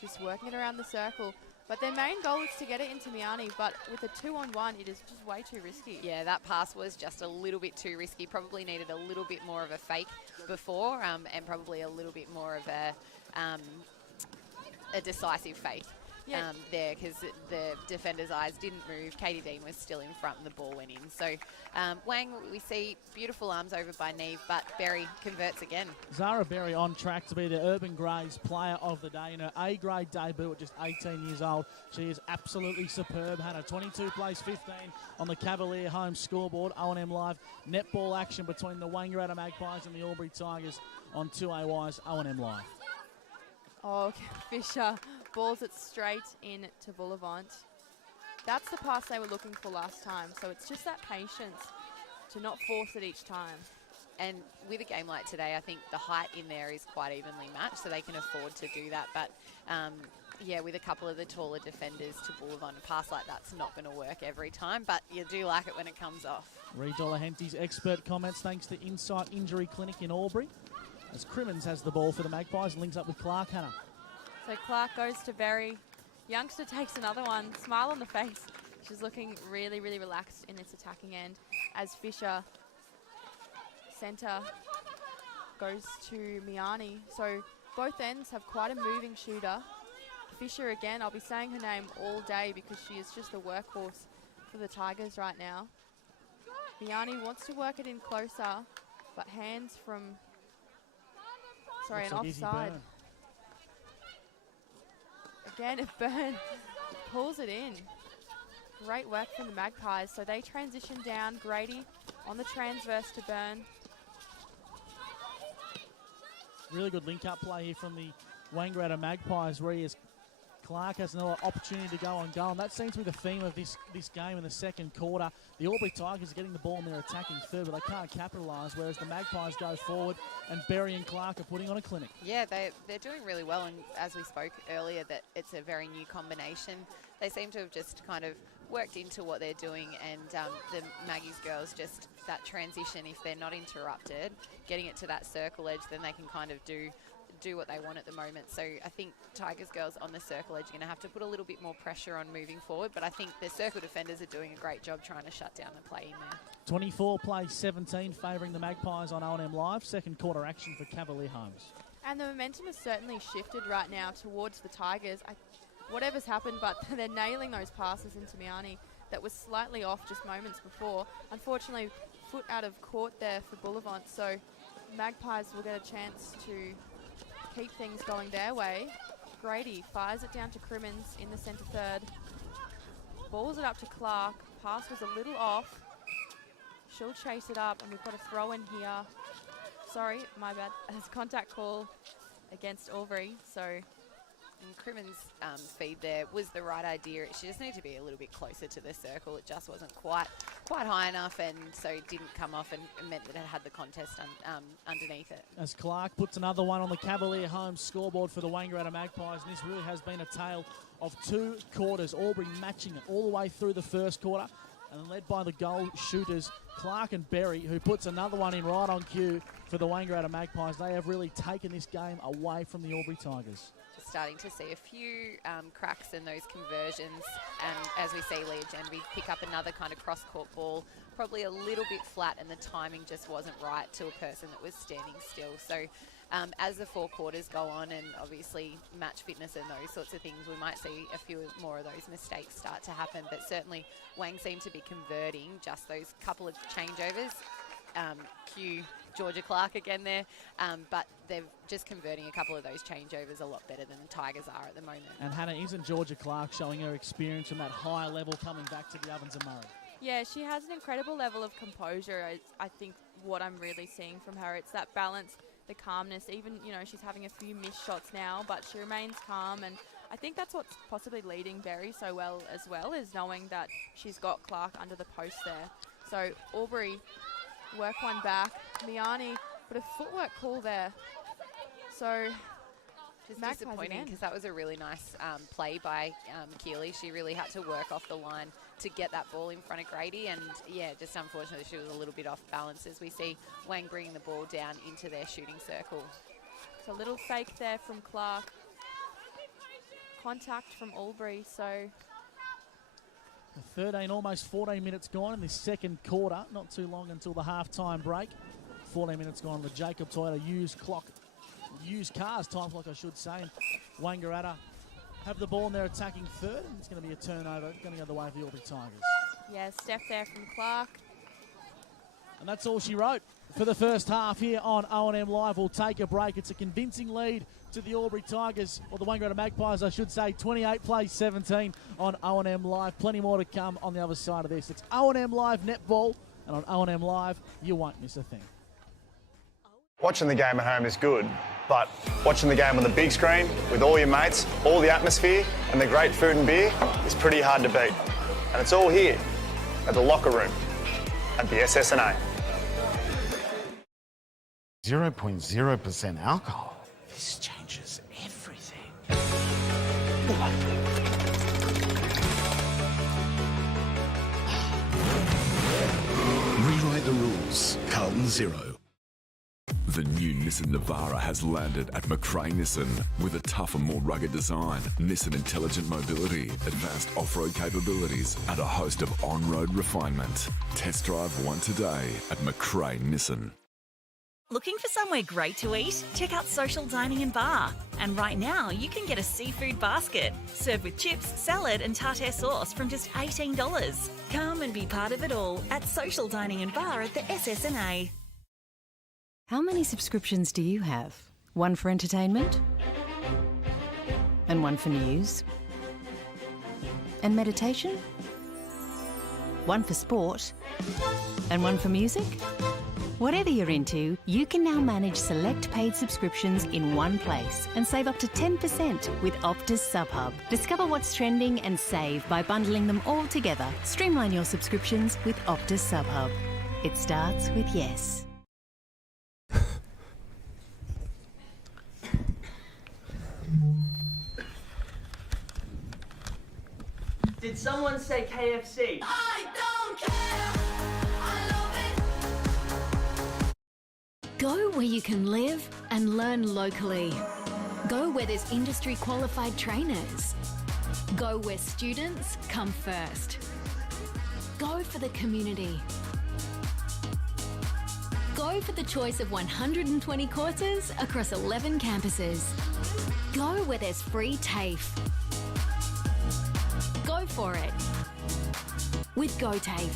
Just working it around the circle. But their main goal is to get it into Miani, but with a 2-on-1, it is just way too risky. Yeah, that pass was just a little bit too risky. Probably needed a little bit more of a fake before, and probably a little bit more of a decisive fake there, because the defender's eyes didn't move. Katie Dean was still in front and the ball went in. So Wang, we see beautiful arms over by Neve, but Berry converts again. Zara Berry on track to be the Urban Greys player of the day in her A-grade debut at just 18 years old. She is absolutely superb. Had a 22 plays 15 on the Cavalier home scoreboard. O&M Live netball action between the Wangaratta Magpies and the Albury Tigers on 2AY's O&M Live. Oh, Fisher balls it straight in to Bullivant. That's the pass they were looking for last time. So it's just that patience to not force it each time. And with a game like today, I think the height in there is quite evenly matched, so they can afford to do that. But yeah, with a couple of the taller defenders to Bullivant, a pass like that's not going to work every time, but you do like it when it comes off. Reid Dolahenti's expert comments thanks to Insight Injury Clinic in Albury. As Crimmins has the ball for the Magpies and links up with Clark, Hannah. So Clark goes to Berry. Youngster takes another one. Smile on the face. She's looking really, really relaxed in this attacking end as Fisher, centre, goes to Miani. So both ends have quite a moving shooter. Fisher again, I'll be saying her name all day because she is just a workhorse for the Tigers right now. Miani wants to work it in closer, but hands from... Sorry, an offside. Again, if Byrne pulls it in. Great work from the Magpies. So they transition down. Grady on the transverse to Byrne. Really good link-up play here from the Wangaratta Magpies, as Clark has another opportunity to go on goal. And that seems to be the theme of this game in the second quarter. The Albury Tigers are getting the ball in their attacking third, but they can't capitalise, whereas the Magpies go forward and Berry and Clark are putting on a clinic. Yeah, they're doing really well, and as we spoke earlier, that it's a very new combination. They seem to have just kind of worked into what they're doing, and the Maggies girls, just that transition, if they're not interrupted, getting it to that circle edge, then they can kind of do what they want at the moment. So I think Tigers girls on the circle edge are going to have to put a little bit more pressure on moving forward, but I think the circle defenders are doing a great job trying to shut down the play in there. 24 plays 17, favouring the Magpies on O&M Live. Second quarter action for Cavalier Homes. And the momentum has certainly shifted right now towards the Tigers. Whatever's happened, but they're nailing those passes into Miani that was slightly off just moments before. Unfortunately, foot out of court there for Boulevant, so Magpies will get a chance to keep things going their way. Grady fires it down to Crimmins in the centre third. Balls it up to Clark. Pass was a little off. She'll chase it up, and we've got a throw in here. Sorry, my bad. It's a contact call against Albury, so... And Crimmins' feed there was the right idea. She just needed to be a little bit closer to the circle. It just wasn't quite high enough, and so it didn't come off, and it meant that it had the contest underneath it. As Clark puts another one on the Cavalier Homes scoreboard for the Wangaratta Magpies, and this really has been a tale of 2 quarters. Albury matching it all the way through the first quarter, and then led by the goal shooters, Clark and Berry, who puts another one in right on cue for the Wangaratta Magpies. They have really taken this game away from the Albury Tigers. Starting to see a few cracks in those conversions, and as we see Leah Genby pick up another kind of cross-court ball, probably a little bit flat, and the timing just wasn't right to a person that was standing still. So as the 4 quarters go on, and obviously match fitness and those sorts of things, we might see a few more of those mistakes start to happen, but certainly Wang seemed to be converting just those couple of changeovers. Cue Georgia Clark again there, but they're just converting a couple of those changeovers a lot better than the Tigers are at the moment. And Hannah, isn't Georgia Clark showing her experience from that high level coming back to the Ovens and Murray? Yeah, she has an incredible level of composure. I think what I'm really seeing from her, it's that balance, the calmness. Even, she's having a few missed shots now, but she remains calm, and I think that's what's possibly leading Berry so well as well, is knowing that she's got Clark under the post there. So Albury work one back. Miani put a footwork call there. So just disappointing, because that was a really nice play by Keeley. She really had to work off the line to get that ball in front of Grady, and yeah, just unfortunately she was a little bit off balance as we see Wang bringing the ball down into their shooting circle. It's a little fake there from Clark. Contact from Albury, so... 13, almost 14 minutes gone in this second quarter. Not too long until the half-time break. 14 minutes gone. The Jacob Toyota used cars time clock, I should say. And Wangaratta have the ball in their attacking third, and it's going to be a turnover. It's going to go the way of the Albury Tigers. Yeah, step there from Clark. And that's all she wrote for the first half here on O&M Live. We'll take a break. It's a convincing lead to the Albury Tigers, or the Wangaratta Magpies, I should say. 28 plays 17 on O&M Live. Plenty more to come on the other side of this. It's O&M Live Netball, and on O&M Live, you won't miss a thing. Watching the game at home is good, but watching the game on the big screen with all your mates, all the atmosphere, and the great food and beer is pretty hard to beat. And it's all here at the locker room at the SSNA. 0.0% alcohol. This changes everything. Rewrite the rules. Carlton Zero. The new Nissan Navara has landed at McRae Nissan with a tougher, more rugged design, Nissan Intelligent Mobility, advanced off-road capabilities, and a host of on-road refinement. Test drive one today at McRae Nissan. Looking for somewhere great to eat? Check out Social Dining and Bar. And right now, you can get a seafood basket, served with chips, salad and tartare sauce from just $18. Come and be part of it all at Social Dining and Bar at the SSNA. How many subscriptions do you have? One for entertainment? And one for news? And meditation? One for sport? And one for music? Whatever you're into, you can now manage select paid subscriptions in one place and save up to 10% with Optus SubHub. Discover what's trending and save by bundling them all together. Streamline your subscriptions with Optus SubHub. It starts with yes. Did someone say KFC? I don't care. I love it. Go where you can live and learn locally. Go where there's industry qualified trainers. Go where students come first. Go for the community. Go for the choice of 120 courses across 11 campuses. Go where there's free TAFE. Go for it with GoTAFE.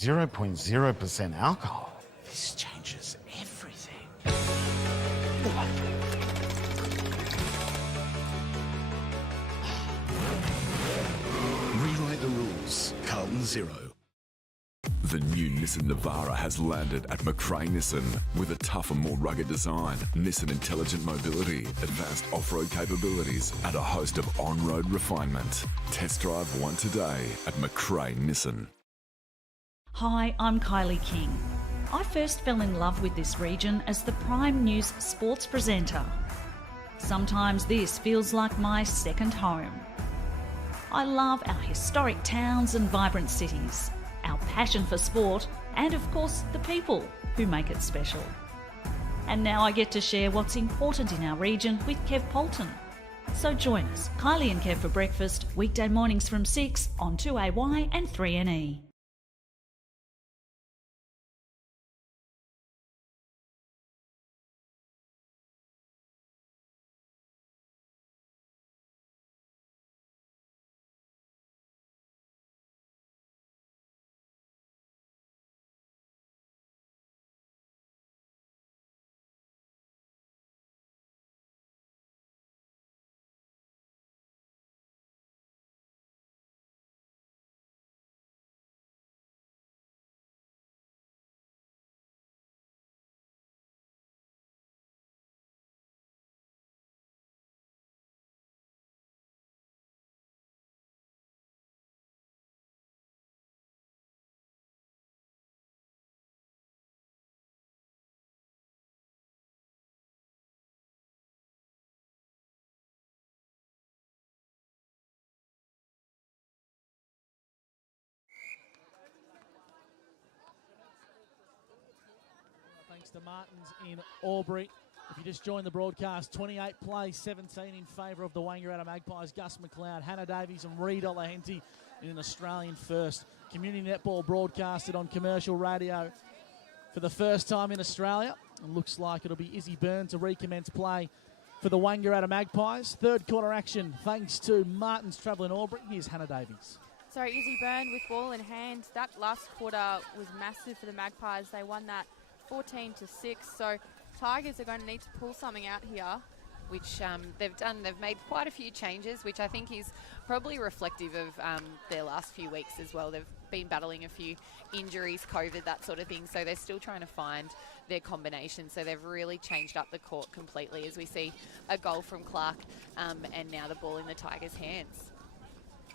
0.0% alcohol. This changes everything. Rewrite the rules. Carlton Zero. The new Nissan Navara has landed at McRae Nissan with a tougher, more rugged design, Nissan intelligent mobility, advanced off-road capabilities, and a host of on-road refinement. Test drive one today at McRae Nissan. Hi, I'm Kylie King. I first fell in love with this region as the Prime News sports presenter. Sometimes this feels like my second home. I love our historic towns and vibrant cities, our passion for sport, and of course the people who make it special. And now I get to share what's important in our region with Kev Polton. So join us, Kylie and Kev for breakfast, weekday mornings from 6 on 2AY and 3NE. Thanks to Martins in Albury. If you just joined the broadcast, 28 plays, 17 in favour of the Wangaratta Magpies. Gus McLeod, Hannah Davies and Reed Olahenti in an Australian first. Community netball broadcasted on commercial radio for the first time in Australia. And looks like it'll be Izzy Byrne to recommence play for the Wangaratta Magpies. Third quarter action thanks to Martins travelling Albury. Here's Hannah Davies. So Izzy Byrne with ball in hand. That last quarter was massive for the Magpies. They won that 14-6. So Tigers are going to need to pull something out here. Which they've done. They've made quite a few changes, which I think is probably reflective of their last few weeks as well. They've been battling a few injuries, COVID, that sort of thing. So they're still trying to find their combination. So they've really changed up the court completely as we see a goal from Clark and now the ball in the Tigers' hands.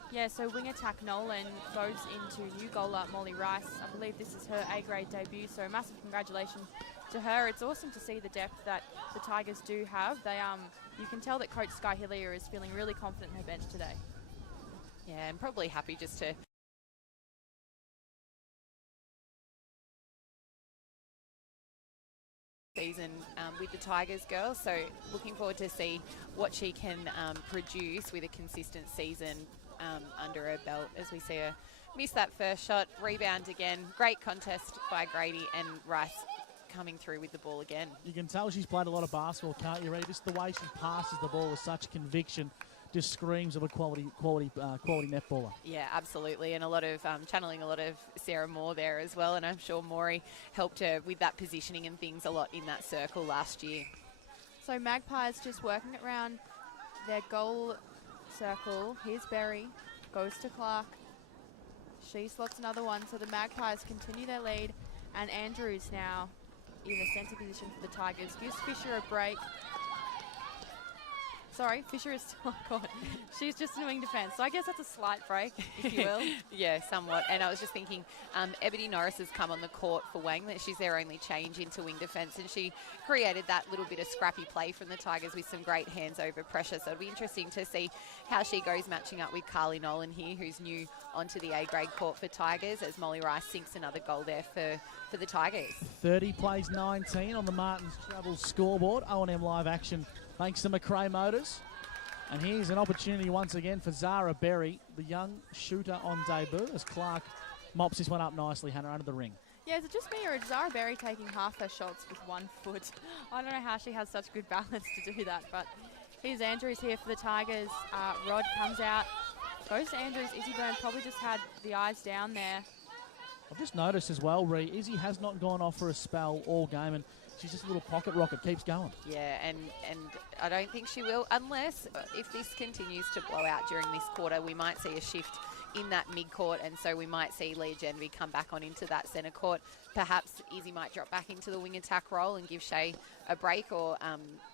Yeah, so wing attack Nolan goes into new goaler Molly Rice. I believe this is her A-grade debut, so massive congratulations to her. It's awesome to see the depth that the Tigers do have. They, you can tell that Coach Sky Hillier is feeling really confident in her bench today. Yeah, and probably happy just to season with the Tigers girls, so looking forward to see what she can produce with a consistent season under her belt as we see her miss that first shot, rebound again. Great contest by Grady and Rice coming through with the ball again. You can tell she's played a lot of basketball, can't you, Reed? Just the way she passes the ball with such conviction just screams of a quality netballer. Yeah, absolutely, and a lot of channeling a lot of Sarah Moore there as well, and I'm sure Maury helped her with that positioning and things a lot in that circle last year. So Magpies just working it around their goal circle. Here's Berry, goes to Clark. She slots another one, so the Magpies continue their lead, and Andrews now in the centre position for the Tigers. Gives Fisher a break. Sorry, Fisher is still on court. She's just in wing defence, so I guess that's a slight break, if you will. Yeah, somewhat. And I was just thinking, Ebony Norris has come on the court for Wang. That she's their only change into wing defence, and she created that little bit of scrappy play from the Tigers with some great hands over pressure. So it'll be interesting to see how she goes matching up with Carly Nolan here, who's new onto the A-grade court for Tigers, as Molly Rice sinks another goal there for the Tigers. 30 plays 19 on the Martins Travel scoreboard. O&M live action thanks to McRae Motors. And here's an opportunity once again for Zara Berry, the young shooter on debut, as Clark mops this one up nicely, Hannah, under the ring. Yeah, is it just me, or is Zara Berry taking half her shots with 1 foot? I don't know how she has such good balance to do that, but here's Andrews here for the Tigers. Rod comes out, goes to Andrews. Izzy Byrne probably just had the eyes down there. I've just noticed as well, Ree, Izzy has not gone off for a spell all game, and she's just a little pocket rocket, keeps going. Yeah, and I don't think she will, unless if this continues to blow out during this quarter, we might see a shift in that mid-court, and so we might see Leah Genevieve come back on into that centre court. Perhaps Izzy might drop back into the wing attack role and give Shay a break, or,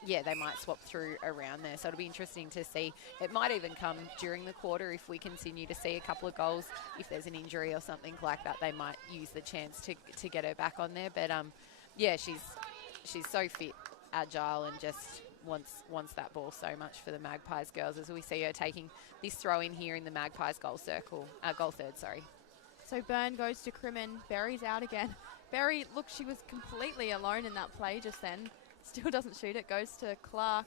they might swap through around there. So it'll be interesting to see. It might even come during the quarter if we continue to see a couple of goals. If there's an injury or something like that, they might use the chance to get her back on there. But, she's so fit, agile, and just wants that ball so much for the Magpies girls, as we see her taking this throw in here in the Magpies goal third. So Byrne goes to Crimmin. Berry's out again. Berry, look, she was completely alone in that play just then. Still doesn't shoot it. Goes to Clark,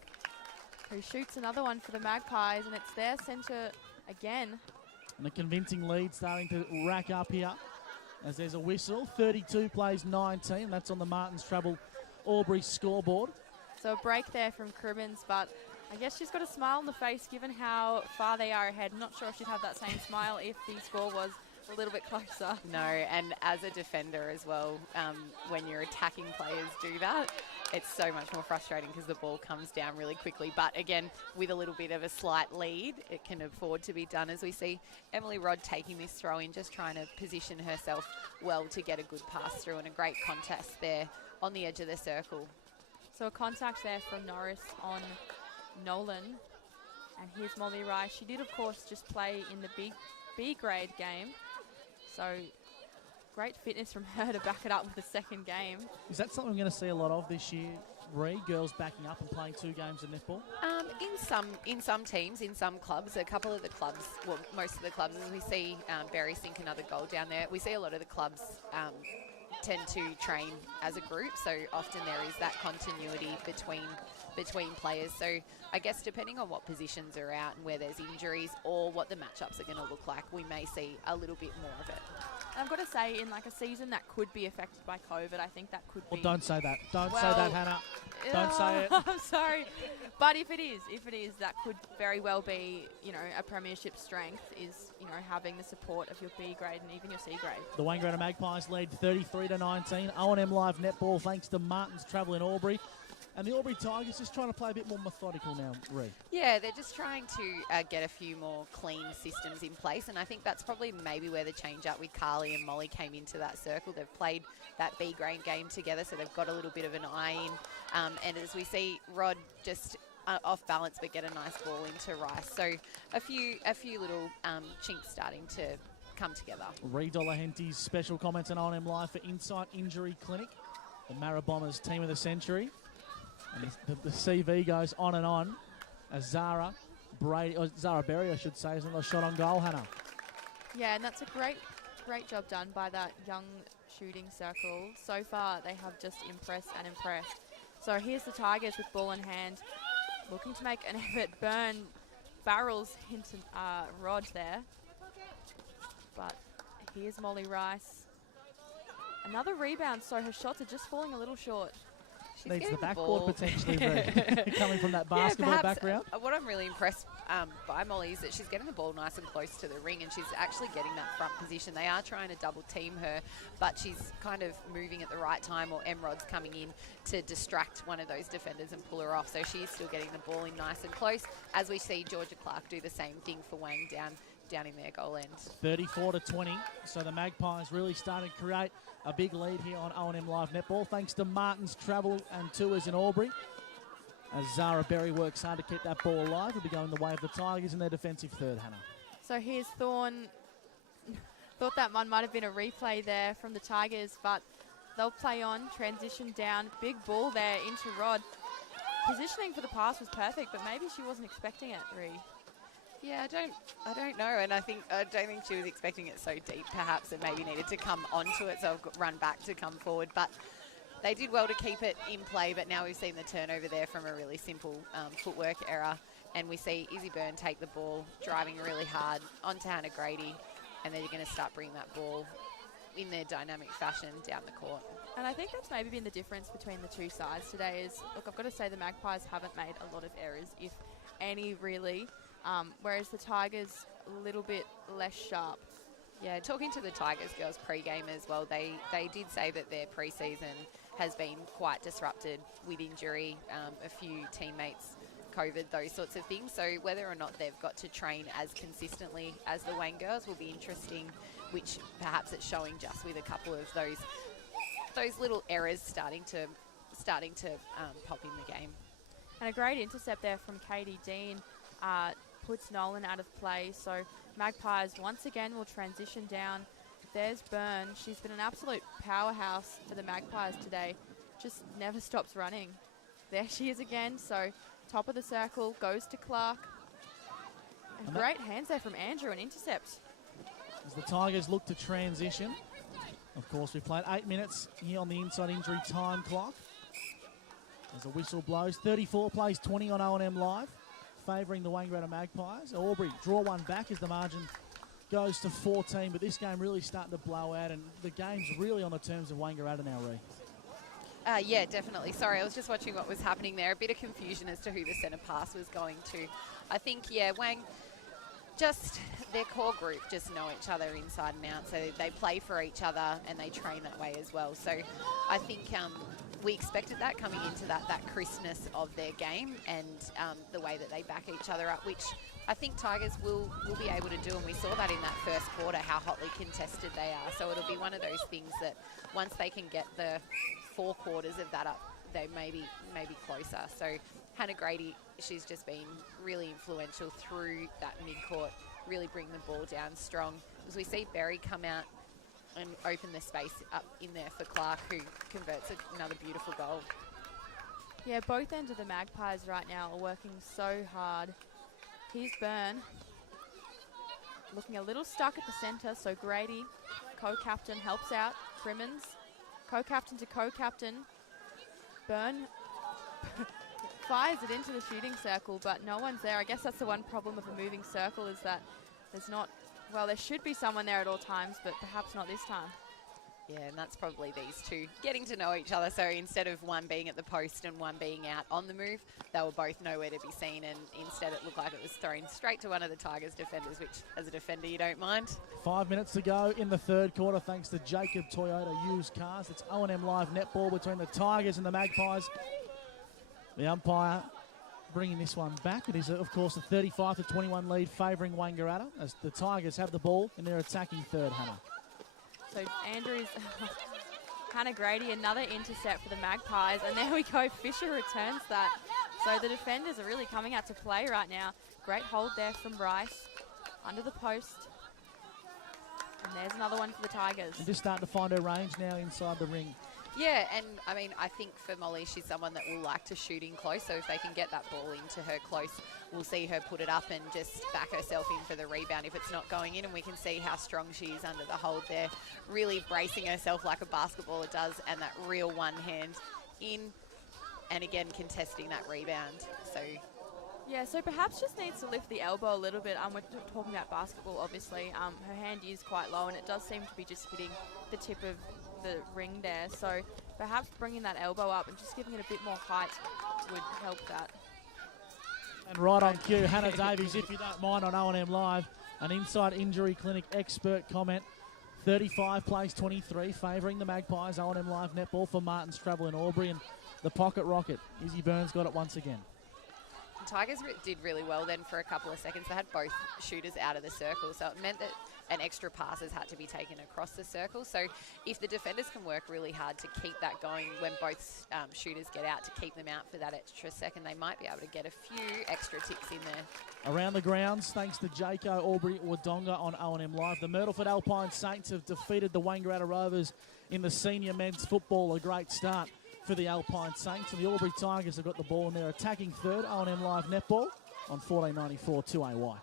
who shoots another one for the Magpies, and it's their centre again. And the convincing lead starting to rack up here as there's a whistle. 32 plays 19. That's on the Martins Travel Albury scoreboard. So a break there from Cribbins, but I guess she's got a smile on the face given how far they are ahead. Not sure if she'd have that same smile if the score was a little bit closer. No, and as a defender as well, when your attacking players do that, it's so much more frustrating because the ball comes down really quickly. But again, with a little bit of a slight lead, it can afford to be done, as we see Emily Rod taking this throw in, just trying to position herself well to get a good pass through, and a great contest there on the edge of the circle. So a contact there from Norris on Nolan. And here's Molly Rice. She did, of course, just play in the big B-grade game. So great fitness from her to back it up with a second game. Is that something we're going to see a lot of this year, Ree? Girls backing up and playing 2 games of netball? In some teams, in some clubs, a couple of the clubs, well, most of the clubs, as we see Berry sink another goal down there, we see a lot of the clubs tend to train as a group, so often there is that continuity between players. So I guess depending on what positions are out and where there's injuries or what the matchups are going to look like, we may see a little bit more of it. I've got to say, in like a season that could be affected by COVID, I think that could be... Well, don't say that. Don't say that, Hannah. Don't say it. I'm sorry. But if it is, that could very well be, a premiership strength is, having the support of your B grade and even your C grade. The Wangaratta Magpies lead 33-19. O&M live netball thanks to Martins Travel in Albury. And the Albury Tigers just trying to play a bit more methodical now, Ree. Yeah, they're just trying to get a few more clean systems in place, and I think that's probably maybe where the change-up with Carly and Molly came into that circle. They've played that B-grade game together, so they've got a little bit of an eye in. And as we see Rod just off balance but get a nice ball into Rice. So a few little chinks starting to come together. Ree Dollarhenty's special comments on O&M Live for Insight Injury Clinic. The Mara Bombers team of the century. And the CV goes on and on as Zara Berry, I should say, is another shot on goal, Hannah. Yeah, and that's a great job done by that young shooting circle. So far, they have just impressed. So here's the Tigers with ball in hand, looking to make an effort. Byrne barrels into Rod there. But here's Molly Rice. Another rebound, so her shots are just falling a little short. She's needs the getting backboard ball. Potentially, coming from that basketball background. What I'm really impressed by Molly is that she's getting the ball nice and close to the ring, and she's actually getting that front position. They are trying to double team her, but she's kind of moving at the right time, or Emrod's coming in to distract one of those defenders and pull her off. So she's still getting the ball in nice and close, as we see Georgia Clark do the same thing for Wang down in their goal end. 34-20. So the Magpies really starting to create a big lead here on O&M Live Netball, thanks to Martin's Travel and Tours in Albury. As Zara Berry works hard to keep that ball alive, will be going the way of the Tigers in their defensive third, Hannah. So here's Thorne. Thought that one might have been a replay there from the Tigers, but they'll play on, transition down. Big ball there into Rod. Positioning for the pass was perfect, but maybe she wasn't expecting it, Ree. Yeah, I don't know, and I don't think she was expecting it so deep, perhaps, and maybe needed to come onto it, so I've run back to come forward. But they did well to keep it in play, but now we've seen the turnover there from a really simple footwork error, and we see Izzy Byrne take the ball, driving really hard onto Hannah Grady, and then you're going to start bringing that ball in their dynamic fashion down the court. And I think that's maybe been the difference between the two sides today is, look, I've got to say the Magpies haven't made a lot of errors, if any, really, whereas the Tigers a little bit less sharp. Yeah, talking to the Tigers girls pre-game as well, they did say that their pre-season has been quite disrupted with injury, a few teammates, COVID, those sorts of things. So whether or not they've got to train as consistently as the Wang girls will be interesting, which perhaps it's showing just with a couple of those little errors starting to pop in the game. And a great intercept there from Katie Dean puts Nolan out of play. So Magpies once again will transition down. There's Byrne. She's been an absolute powerhouse for the Magpies today. Just never stops running. There she is again. So top of the circle goes to Clark. And great hands there from Andrew, an intercept. As the Tigers look to transition. Of course, we've played 8 minutes here on the inside injury time clock. As a whistle blows, 34 plays 20 on O&M Live, favouring the Wangaratta Magpies. Albury draw one back as the margin goes to 14, but this game really starting to blow out, and the game's really on the terms of Wangaratta now, Ree. Yeah, definitely. Sorry, I was just watching what was happening there. A bit of confusion as to who the centre pass was going to. I think, yeah, Wang, just their core group just know each other inside and out, so they play for each other and they train that way as well. So I think we expected that coming into that crispness of their game and the way that they back each other up, which I think Tigers will be able to do, and we saw that in that first quarter, how hotly contested they are. So it'll be one of those things that once they can get the 4 quarters of that up, they may be closer. So Hannah Grady, she's just been really influential through that mid-court, really bring the ball down strong. As we see Berry come out and open the space up in there for Clark, who converts another beautiful goal. Yeah, both ends of the Magpies right now are working so hard. Here's Byrne. Looking a little stuck at the centre, so Grady, co-captain, helps out. Crimmins, co-captain to co-captain. Byrne fires it into the shooting circle, but no one's there. I guess that's the one problem of a moving circle, is that there's not, well, there should be someone there at all times, but perhaps not this time. Yeah, and that's probably these two getting to know each other. So instead of one being at the post and one being out on the move, they were both nowhere to be seen, and instead it looked like it was thrown straight to one of the Tigers defenders, which as a defender you don't mind. 5 minutes to go in the third quarter, thanks to Jacob Toyota Used Cars. It's O&M Live Netball between the Tigers and the Magpies. The umpire bringing this one back. It is, of course, a 35-21 lead favouring Wangaratta as the Tigers have the ball in their attacking third, Hannah. So Andrews, Hannah Grady, another intercept for the Magpies, and there we go, Fisher returns that. So the defenders are really coming out to play right now. Great hold there from Rice, under the post. And there's another one for the Tigers. And just starting to find her range now inside the ring. Yeah, and I mean, I think for Molly, she's someone that will like to shoot in close. So if they can get that ball into her close, we'll see her put it up and just back herself in for the rebound if it's not going in. And we can see how strong she is under the hold there, really bracing herself like a basketballer does, and that real one hand in, and again contesting that rebound. So yeah, so perhaps just needs to lift the elbow a little bit. We're talking about basketball, obviously. Her hand is quite low, and it does seem to be just hitting the tip of the ring there. So perhaps bringing that elbow up and just giving it a bit more height would help that. And right on cue, Hannah Davies, if you don't mind, on O&M Live, an inside injury clinic expert comment. 35 plays 23, favouring the Magpies. O&M Live Netball for Martin's Travel in Albury, and the pocket rocket. Izzy Byrne's got it once again. Tigers did really well then for a couple of seconds. They had both shooters out of the circle, so it meant that an extra passes had to be taken across the circle. So if the defenders can work really hard to keep that going when both shooters get out, to keep them out for that extra second, they might be able to get a few extra ticks in there. Around the grounds, thanks to Jaco, Albury, Wodonga on O&M Live. The Myrtleford Alpine Saints have defeated the Wangaratta Rovers in the senior men's football. A great start for the Alpine Saints. And the Albury Tigers have got the ball and they're attacking third. O&M Live netball on 1494 2AY.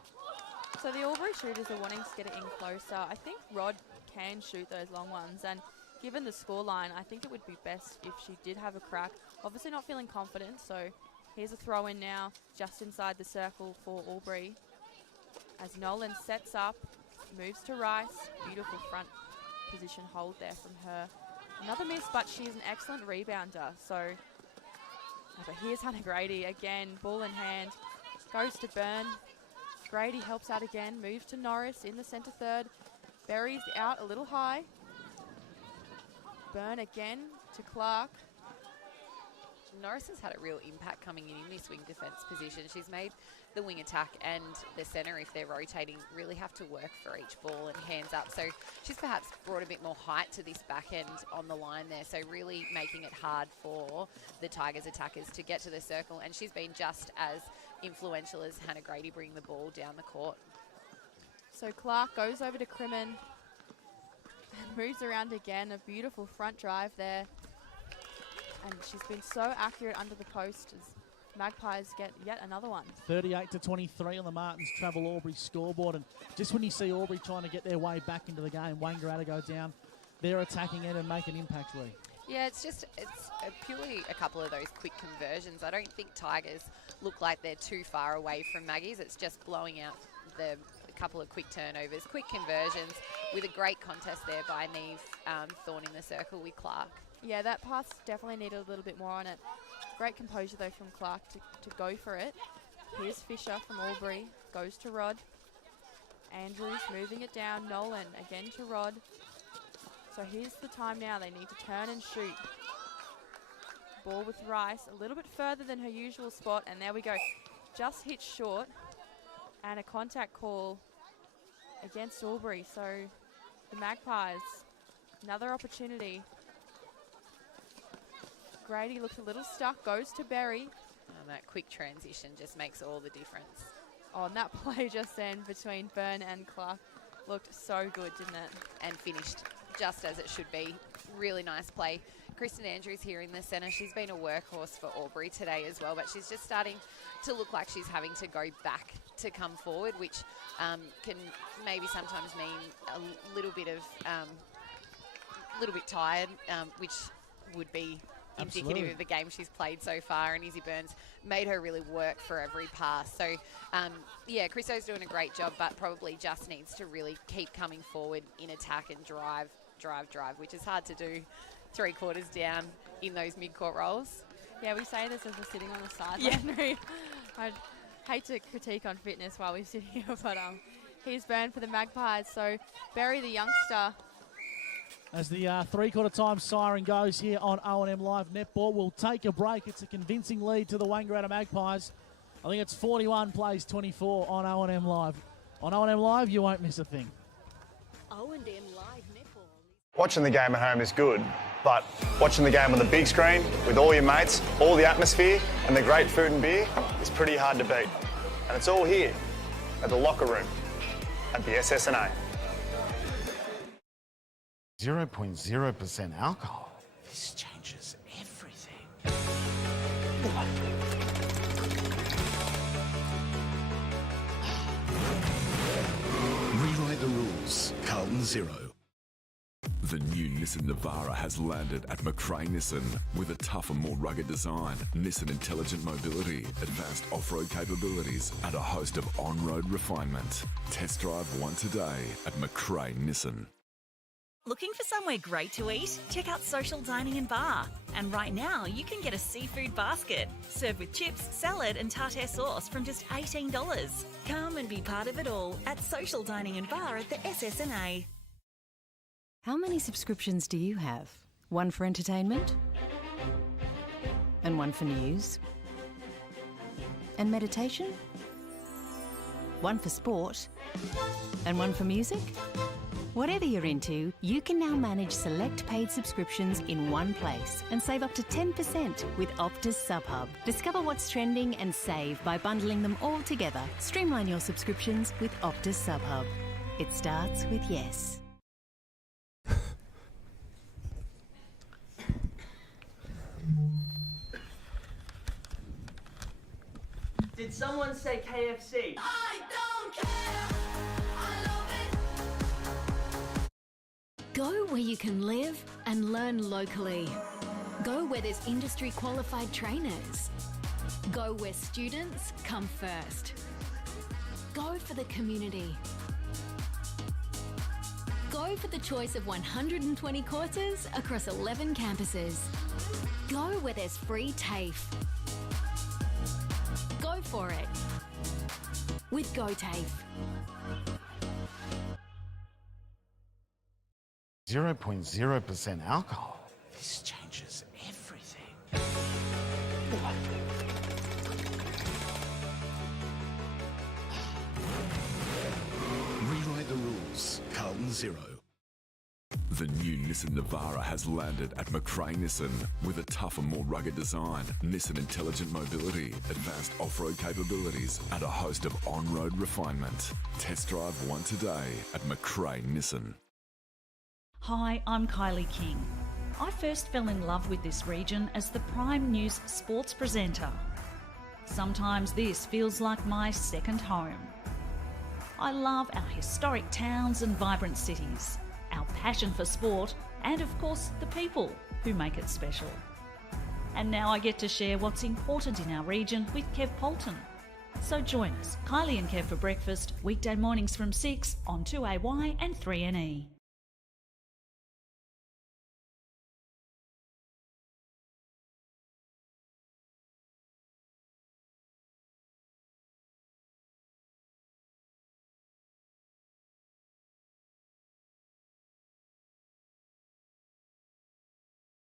So the Albury shooters are wanting to get it in closer. I think Rod can shoot those long ones, and given the scoreline, I think it would be best if she did have a crack. Obviously not feeling confident, so here's a throw in now, just inside the circle for Albury. As Nolan sets up, moves to Rice. Beautiful front position hold there from her. Another miss, but she's an excellent rebounder. So here's Hannah Grady again, ball in hand, goes to Byrne. Grady helps out again, moves to Norris in the centre third. Berry's out a little high. Byrne again to Clark. Norris has had a real impact coming in this wing defence position. She's made the wing attack and the centre, if they're rotating, really have to work for each ball and hands up. So she's perhaps brought a bit more height to this back end on the line there. So really making it hard for the Tigers attackers to get to the circle. And she's been just as influential as Hannah Grady bringing the ball down the court. So Clark goes over to Crimmin and moves around again. A beautiful front drive there. And she's been so accurate under the post as Magpies get yet another one. 38-23 on the Martins Travel Albury scoreboard. And just when you see Albury trying to get their way back into the game, Wangaratta go down. They're attacking it and make an impact, Lee. Yeah, it's purely a couple of those quick conversions. I don't think Tigers look like they're too far away from Maggies. It's just blowing out the couple of quick turnovers, quick conversions, with a great contest there by Neve Thorne in the circle with Clark. Yeah, that pass definitely needed a little bit more on it. Great composure, though, from Clark to go for it. Here's Fisher from Albury, goes to Rod. Andrews moving it down. Nolan again to Rod. So here's the time now. They need to turn and shoot. Ball with Rice, a little bit further than her usual spot, and there we go. Just hit short, and a contact call against Albury. So the Magpies, another opportunity. Grady looks a little stuck, goes to Berry. And that quick transition just makes all the difference. Oh, and that play just then between Byrne and Clark looked so good, didn't it? And finished just as it should be. Really nice play. Kristen Andrews here in the centre. She's been a workhorse for Albury today as well, but she's just starting to look like she's having to go back to come forward, which can maybe sometimes mean a little bit tired, which would be indicative of the game she's played so far, and Izzy Burns made her really work for every pass. So, yeah, Christo's doing a great job, but probably just needs to really keep coming forward in attack and drive, which is hard to do 3/4 down in those mid-court roles. Yeah, we say this as we're sitting on the sideline. Yeah. I'd hate to critique on fitness while we sit here, but here's Byrne for the Magpies. So, Berry, the youngster. As the 3/4 time siren goes here on O&M Live Netball, we'll take a break. It's a convincing lead to the Wangaratta Magpies. I think it's 41-24 on O&M Live. On O&M Live, you won't miss a thing. O&M Live Netball. Watching the game at home is good, but watching the game on the big screen with all your mates, all the atmosphere and the great food and beer is pretty hard to beat. And it's all here at the locker room at the SSNA. 0.0% alcohol. This changes everything. Rewrite the rules. Carlton Zero. The new Nissan Navara has landed at McRae Nissan with a tougher, more rugged design, Nissan intelligent mobility, advanced off-road capabilities, and a host of on-road refinement. Test drive one today at McRae Nissan. Looking for somewhere great to eat? Check out Social Dining and Bar. And right now, you can get a seafood basket, served with chips, salad and tartare sauce from just $18. Come and be part of it all at Social Dining and Bar at the SSNA. How many subscriptions do you have? One for entertainment? And one for news? and meditation? One for sport and one for music? Whatever you're into, you can now manage select paid subscriptions in one place and save up to 10% with Optus SubHub. Discover what's trending and save by bundling them all together. Streamline your subscriptions with Optus SubHub. It starts with yes. Did someone say KFC? I don't care. I love it. Go where you can live and learn locally. Go where there's industry qualified trainers. Go where students come first. Go for the community. Go for the choice of 120 courses across 11 campuses. Go where there's free TAFE. Go for it with GoTAFE. 0.0% alcohol. This changes everything. Rewrite the rules. Carlton Zero. The new Nissan Navara has landed at McRae Nissan with a tougher, more rugged design, Nissan intelligent mobility, advanced off-road capabilities, and a host of on-road refinement. Test drive one today at McRae Nissan. Hi, I'm Kylie King. I first fell in love with this region as the Prime News sports presenter. Sometimes this feels like my second home. I love our historic towns and vibrant cities, our passion for sport, and of course the people who make it special. And now I get to share what's important in our region with Kev Polton. So join us, Kylie and Kev for breakfast, weekday mornings from 6 on 2AY and 3NE.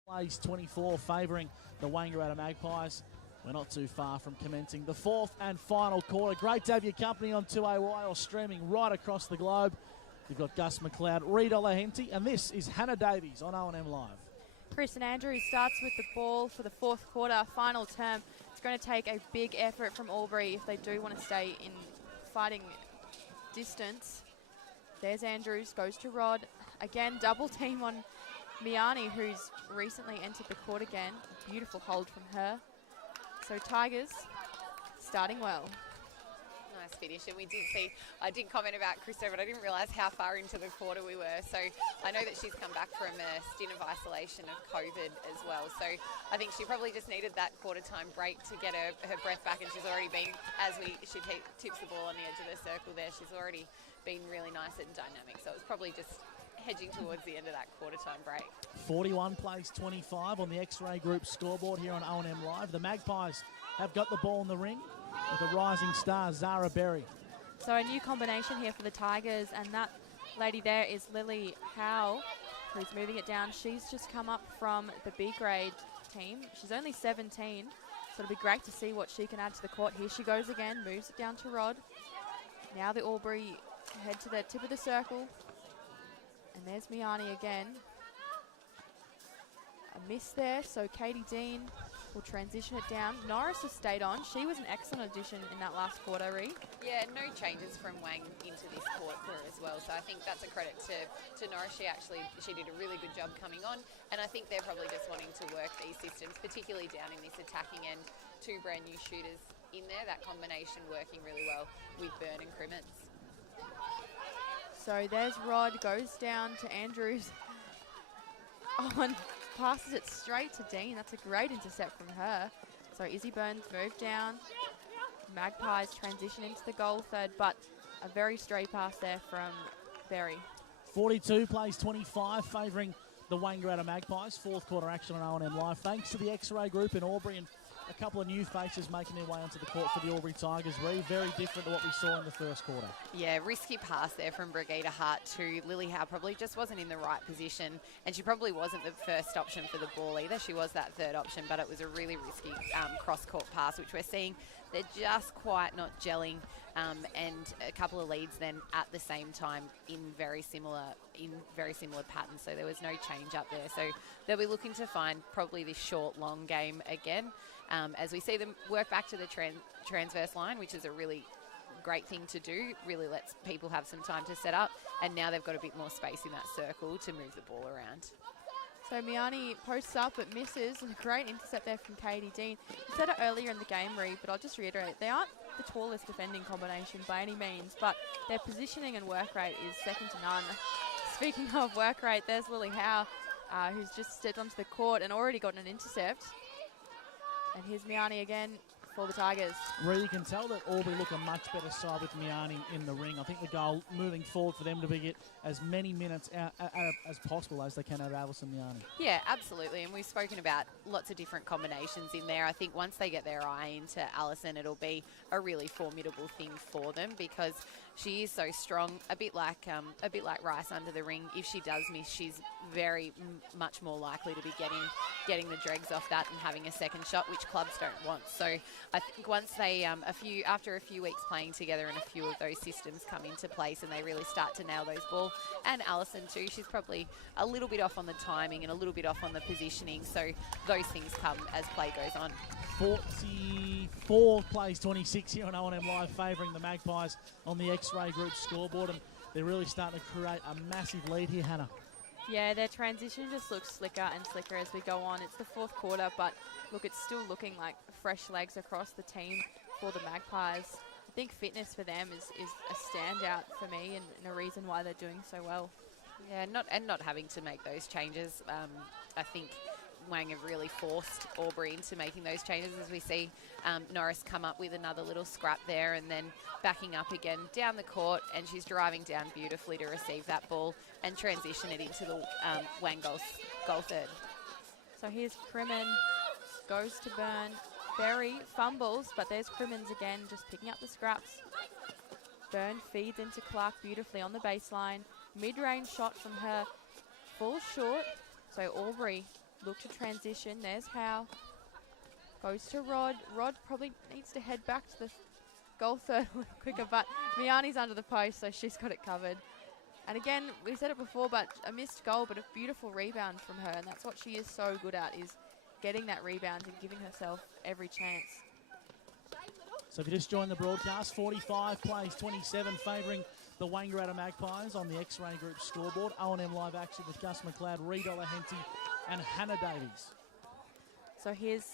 Plays 24 favouring the Wangaratta Magpies. We're not too far from commencing the fourth and final quarter. Great to have your company on 2AY or streaming right across the globe. You've got Gus McLeod, Rita Lahenti, and this is Hannah Davies on O&M Live. Kristen Andrews starts with the ball for the fourth quarter, final term. It's going to take a big effort from Albury if they do want to stay in fighting distance. There's Andrews, goes to Rod. Again, double team on Miani, who's recently entered the court again. Beautiful hold from her. So Tigers starting well. Nice finish, and we did see, I did comment about Christo, but I didn't realise how far into the quarter we were. So I know that she's come back from a stint of isolation of COVID as well. So I think she probably just needed that quarter time break to get her breath back, and she's already been, she tips the ball on the edge of the circle there, she's already been really nice and dynamic. So it was probably just hedging towards the end of that quarter time break. 41 plays 25 on the X-Ray Group scoreboard here on O&M Live. The Magpies have got the ball in the ring with the rising star Zara Berry. So a new combination here for the Tigers, and that lady there is Lily Howe, who's moving it down. She's just come up from the B grade team. She's only 17, so it'll be great to see what she can add to the court. Here she goes again, moves it down to Rod. Now the Albury head to the tip of the circle. And there's Miani again. A miss there, so Katie Dean will transition it down. Norris has stayed on. She was an excellent addition in that last quarter, Ree. Yeah, no changes from Wang into this quarter as well. So I think that's a credit to Norris. She did a really good job coming on. And I think they're probably just wanting to work these systems, particularly down in this attacking end. Two brand new shooters in there. That combination working really well with Byrne and Crimmins. So there's Rod, goes down to Andrews. Oh, and passes it straight to Dean. That's a great intercept from her. So Izzy Burns moved down. Magpies transition into the goal third, but a very stray pass there from Berry. 42 plays 25 favouring the Wangaratta Magpies. Fourth quarter action on O&M Live. Thanks to the X-Ray Group in Albury and a couple of new faces making their way onto the court for the Albury Tigers. Very different to what we saw in the first quarter. Yeah, risky pass there from Brigida Hart to Lily Howe. Probably just wasn't in the right position, and she probably wasn't the first option for the ball either. She was that third option, but it was a really risky cross-court pass, which we're seeing they're just quite not gelling, and a couple of leads then at the same time in very similar patterns. So there was no change up there. So they'll be looking to find probably this short, long game again, as we see them work back to the transverse line, which is a really great thing to do. Really lets people have some time to set up, and now they've got a bit more space in that circle to move the ball around. So Miani posts up but misses, and a great intercept there from Katie Dean. You said it earlier in the game, Reed, but I'll just reiterate, they aren't the tallest defending combination by any means, but their positioning and work rate is second to none. Speaking of work rate, there's Lily Howe, who's just stepped onto the court and already gotten an intercept. And here's Miani again for the Tigers. Really, you can tell that Albury look a much better side with Miani in the ring. I think the goal moving forward for them to get as many minutes out as possible as they can out of Alison Miani. Yeah, absolutely. And we've spoken about lots of different combinations in there. I think once they get their eye into Alison, it'll be a really formidable thing for them, because she is so strong. A bit like Rice under the ring. If she does miss, she's very much more likely to be getting the dregs off that and having a second shot, which clubs don't want. So I think once they after a few weeks playing together and a few of those systems come into place and they really start to nail those ball, and Alison too, she's probably a little bit off on the timing and a little bit off on the positioning. So those things come as play goes on. 44 plays 26 here on O&M Live, favouring the Magpies on the X-Ray Group scoreboard, and they're really starting to create a massive lead here, Hannah. Yeah, their transition just looks slicker and slicker as we go on. It's the fourth quarter, but look, it's still looking like fresh legs across the team for the Magpies. I think fitness for them is a standout for me, and a reason why they're doing so well. Yeah, not having to make those changes. I think Wang have really forced Albury into making those changes, as we see Norris come up with another little scrap there and then backing up again down the court, and she's driving down beautifully to receive that ball and transition it into the Wang goal third. So here's Crimmin, goes to Byrne. Berry fumbles, but there's Crimmins again, just picking up the scraps. Byrne feeds into Clark beautifully on the baseline. Mid-range shot from her, falls short. So Albury look to transition. There's Howe. Goes to Rod. Rod probably needs to head back to the goal third a little quicker, but Miani's under the post, so she's got it covered. And again, we said it before, but a missed goal, but a beautiful rebound from her, and that's what she is so good at, is getting that rebound and giving herself every chance. So if you just joined the broadcast, 45 plays 27, favouring the Wangaratta Magpies on the X-Ray Group scoreboard. O&M Live action with Gus McLeod, Reed O'Henty and Hannah Davies. So here's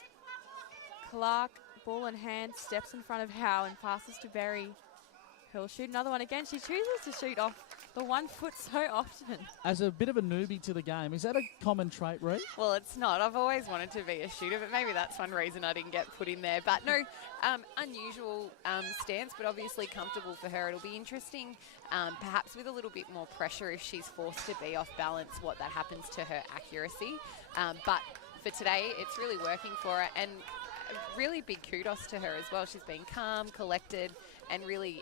Clark, ball in hand, steps in front of Howe and passes to Berry. He'll shoot another one again. She chooses to shoot off the 1 foot so often. As a bit of a newbie to the game, is that a common trait, Reed? Well, it's not. I've always wanted to be a shooter, but maybe that's one reason I didn't get put in there. But no, unusual stance, but obviously comfortable for her. It'll be interesting, perhaps with a little bit more pressure if she's forced to be off balance, what that happens to her accuracy. But for today, it's really working for her, and really big kudos to her as well. She's been calm, collected, and really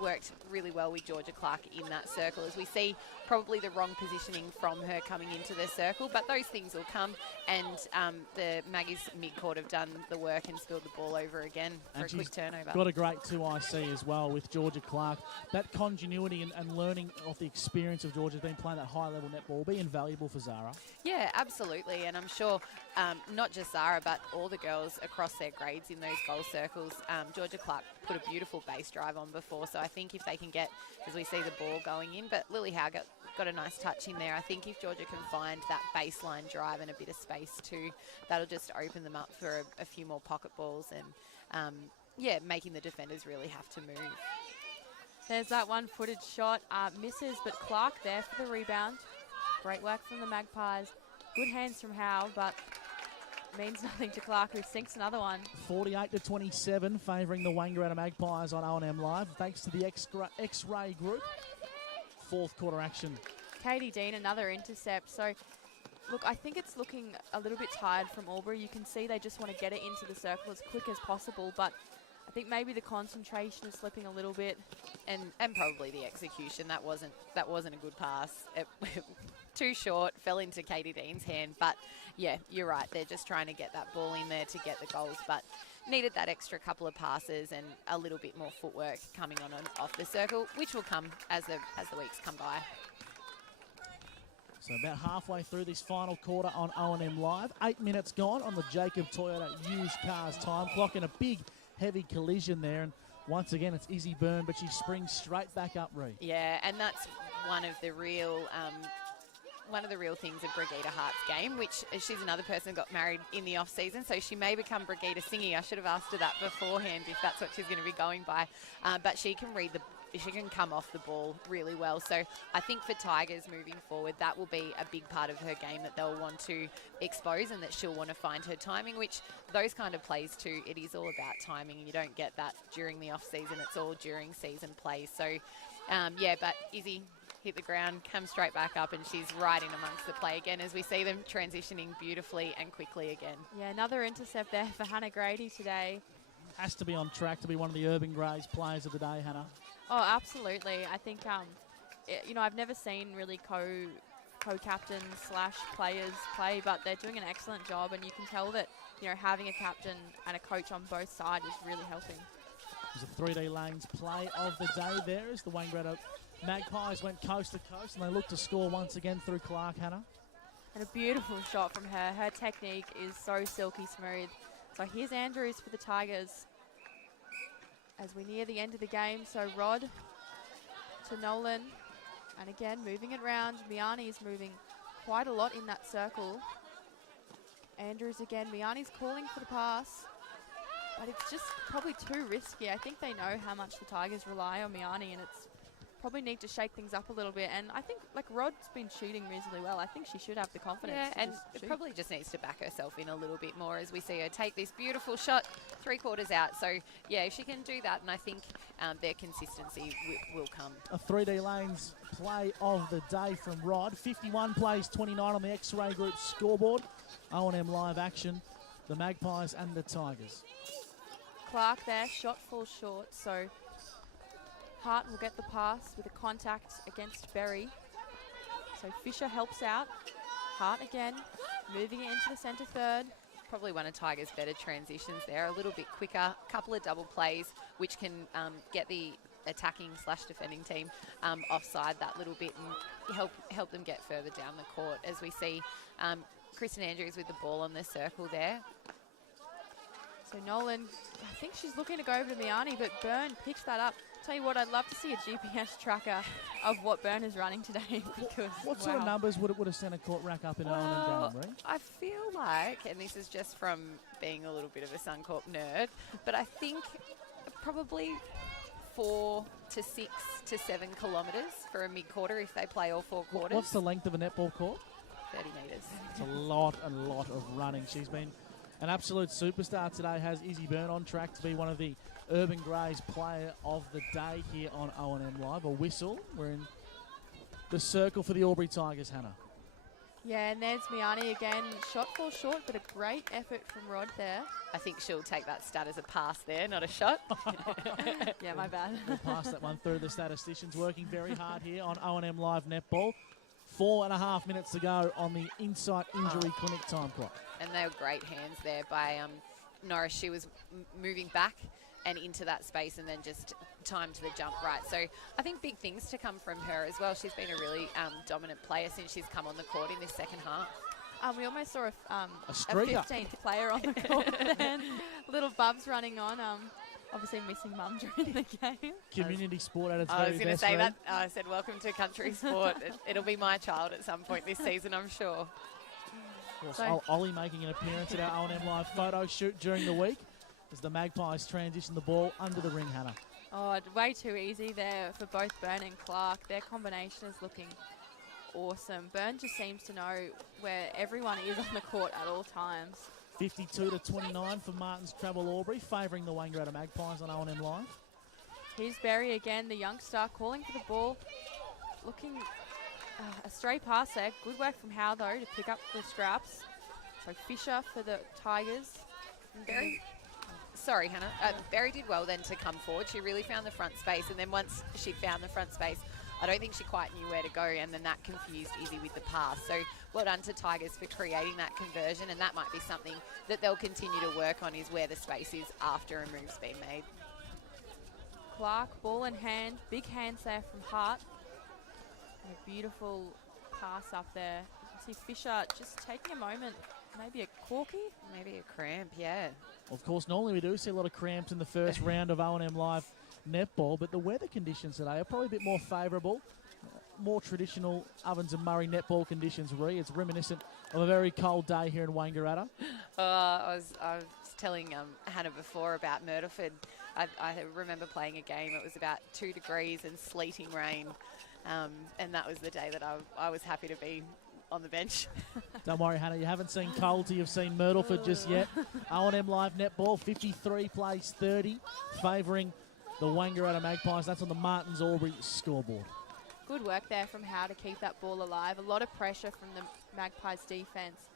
worked really well with Georgia Clark in that circle, as we see probably the wrong positioning from her coming into the circle, but those things will come, and the Maggies mid-court have done the work and spilled the ball over again for a quick turnover. Got a great 2IC as well with Georgia Clark. That continuity and learning of the experience of Georgia being playing that high-level netball will be invaluable for Zara. Yeah, absolutely, and I'm sure not just Zara, but all the girls across their grades in those goal circles. Georgia Clark put a beautiful base drive on before, so I think if they can get, as we see the ball going in, but Lily Howe got a nice touch in there. I think if Georgia can find that baseline drive and a bit of space too, that'll just open them up for a few more pocket balls and, yeah, making the defenders really have to move. There's that one-footed shot, misses, but Clark there for the rebound. Great work from the Magpies. Good hands from Howe, but means nothing to Clark, who sinks another one. 48-27, favouring the Wangaratta Magpies on O&M Live, thanks to the X-Ray Group. Fourth quarter action. Katie Dean, another intercept. So, look, I think it's looking a little bit tired from Albury. You can see they just want to get it into the circle as quick as possible, but I think maybe the concentration is slipping a little bit. And probably the execution. That wasn't a good pass. It, too short, fell into Katie Dean's hand. But, yeah, you're right. They're just trying to get that ball in there to get the goals. But, needed that extra couple of passes and a little bit more footwork coming on and off the circle, which will come as the weeks come by. So about halfway through this final quarter on O&M Live. 8 minutes gone on the Jacob Toyota used cars time clock, and a big, heavy collision there. And once again, it's Izzy Byrne, but she springs straight back up, Ree. Yeah, and that's one of the real things of Brigitte Hart's game, which she's another person who got married in the off season, so she may become Brigitte Singy. I should have asked her that beforehand if that's what she's going to be going by. But she can she can come off the ball really well. So I think for Tigers moving forward, that will be a big part of her game that they'll want to expose, and that she'll want to find her timing, which those kind of plays too, it is all about timing. You don't get that during the off season. It's all during season play. So but Izzy hit the ground, comes straight back up, and she's right in amongst the play again as we see them transitioning beautifully and quickly again. Yeah, another intercept there for Hannah Grady today. Has to be on track to be one of the Urban Greys players of the day, Hannah. Oh, absolutely. I think, I've never seen really co-captain / players play, but they're doing an excellent job, and you can tell that, having a captain and a coach on both sides is really helping. There's a 3D Lanes play of the day there as the Wangaratta Magpies went coast to coast, and they look to score once again through Clark, Hannah. And a beautiful shot from her. Her technique is so silky smooth. So here's Andrews for the Tigers as we near the end of the game. So Rod to Nolan, and again moving it round. Miani's moving quite a lot in that circle. Andrews again. Miani's calling for the pass, but it's just probably too risky. I think they know how much the Tigers rely on Miani, and it's probably need to shake things up a little bit. And I think, Rod's been shooting reasonably well. I think she should have the confidence. Yeah, to and just it shoot. probably just needs to back herself in a little bit more as we see her take this beautiful shot 3/4 out. So, yeah, if she can do that, and I think their consistency will come. A 3D Lanes play of the day from Rod. 51 plays 29 on the X-Ray Group scoreboard. O&M Live action, the Magpies and the Tigers. Clark there, shot falls short, so Hart will get the pass with a contact against Berry. So Fisher helps out. Hart again, moving it into the centre third. Probably one of Tigers' better transitions there, a little bit quicker, couple of double plays, which can get the attacking / defending team offside that little bit and help them get further down the court, as we see Kristen Andrews with the ball on the circle there. So Nolan, I think she's looking to go over to Miani, but Byrne picks that up. Tell you what, I'd love to see a GPS tracker of what Byrne is running today. Because What sort of numbers would a centre court rack up in Well, O&M game, Ree? I feel like, and this is just from being a little bit of a Suncorp nerd, but I think probably 4 to 6 to 7 kilometres for a mid-quarter if they play all 4 quarters. What's the length of a netball court? 30 metres. It's a lot of running. She's been an absolute superstar today, has Izzy Byrne, on track to be one of the Urban Greys player of the day here on O&M Live. A whistle. We're in the circle for the Albury Tigers, Hannah. Yeah, and there's Miani again. Shot falls short, but a great effort from Rod there. I think she'll take that stat as a pass there, not a shot. Yeah, my bad. We'll pass that one through the statisticians, working very hard here on O&M Live Netball. 4.5 minutes to go on the Insight Injury Clinic time clock. And they were great hands there by Norris. She was moving back and into that space and then just timed the jump right. So I think big things to come from her as well. She's been a really dominant player since she's come on the court in this second half. We almost saw a streaker. 15th player on the court then. Little Bubs running on. Obviously missing mum during the game. Community sport at its I very was going to best, say Ree. that. I said, welcome to country sport. It'll be my child at some point this season, I'm sure. Of course, So- Ollie making an appearance at our O&M Live photo shoot during the week as the Magpies transition the ball under the ring, Hannah. Oh, way too easy there for both Byrne and Clark. Their combination is looking awesome. Byrne just seems to know where everyone is on the court at all times. 52-29 for Martin's Travel Albury, favouring the Wangaratta Magpies on O&M Live. Here's Berry again, the youngster, calling for the ball. Looking a stray pass there. Good work from Howe, though, to pick up the scraps. So Fisher for the Tigers. Berry. Sorry, Hannah. Berry did well then to come forward. She really found the front space, and then once she found the front space, I don't think she quite knew where to go, and then that confused Izzy with the pass. So well done to Tigers for creating that conversion, and that might be something that they'll continue to work on, is where the space is after a move's been made. Clark, ball in hand, big hands there from Hart. And a beautiful pass up there. You can see Fisher just taking a moment, maybe a corky? Maybe a cramp, yeah. Of course, normally we do see a lot of cramps in the first round of O&M Live netball, but the weather conditions today are probably a bit more favourable. More traditional Ovens and Murray netball conditions, Ree. It's reminiscent of a very cold day here in Wangaratta. I was telling Hannah before about Myrtleford. I remember playing a game. It was about 2 degrees and sleeting rain, and that was the day that I was happy to be on the bench. Don't worry, Hannah, you haven't seen cold till you've seen Myrtleford just yet. O&M Live netball, 53 plays 30, favouring the Wangaratta Magpies. That's on the Martins Albury scoreboard. Good work there from Howe to keep that ball alive. A lot of pressure from the Magpies defence.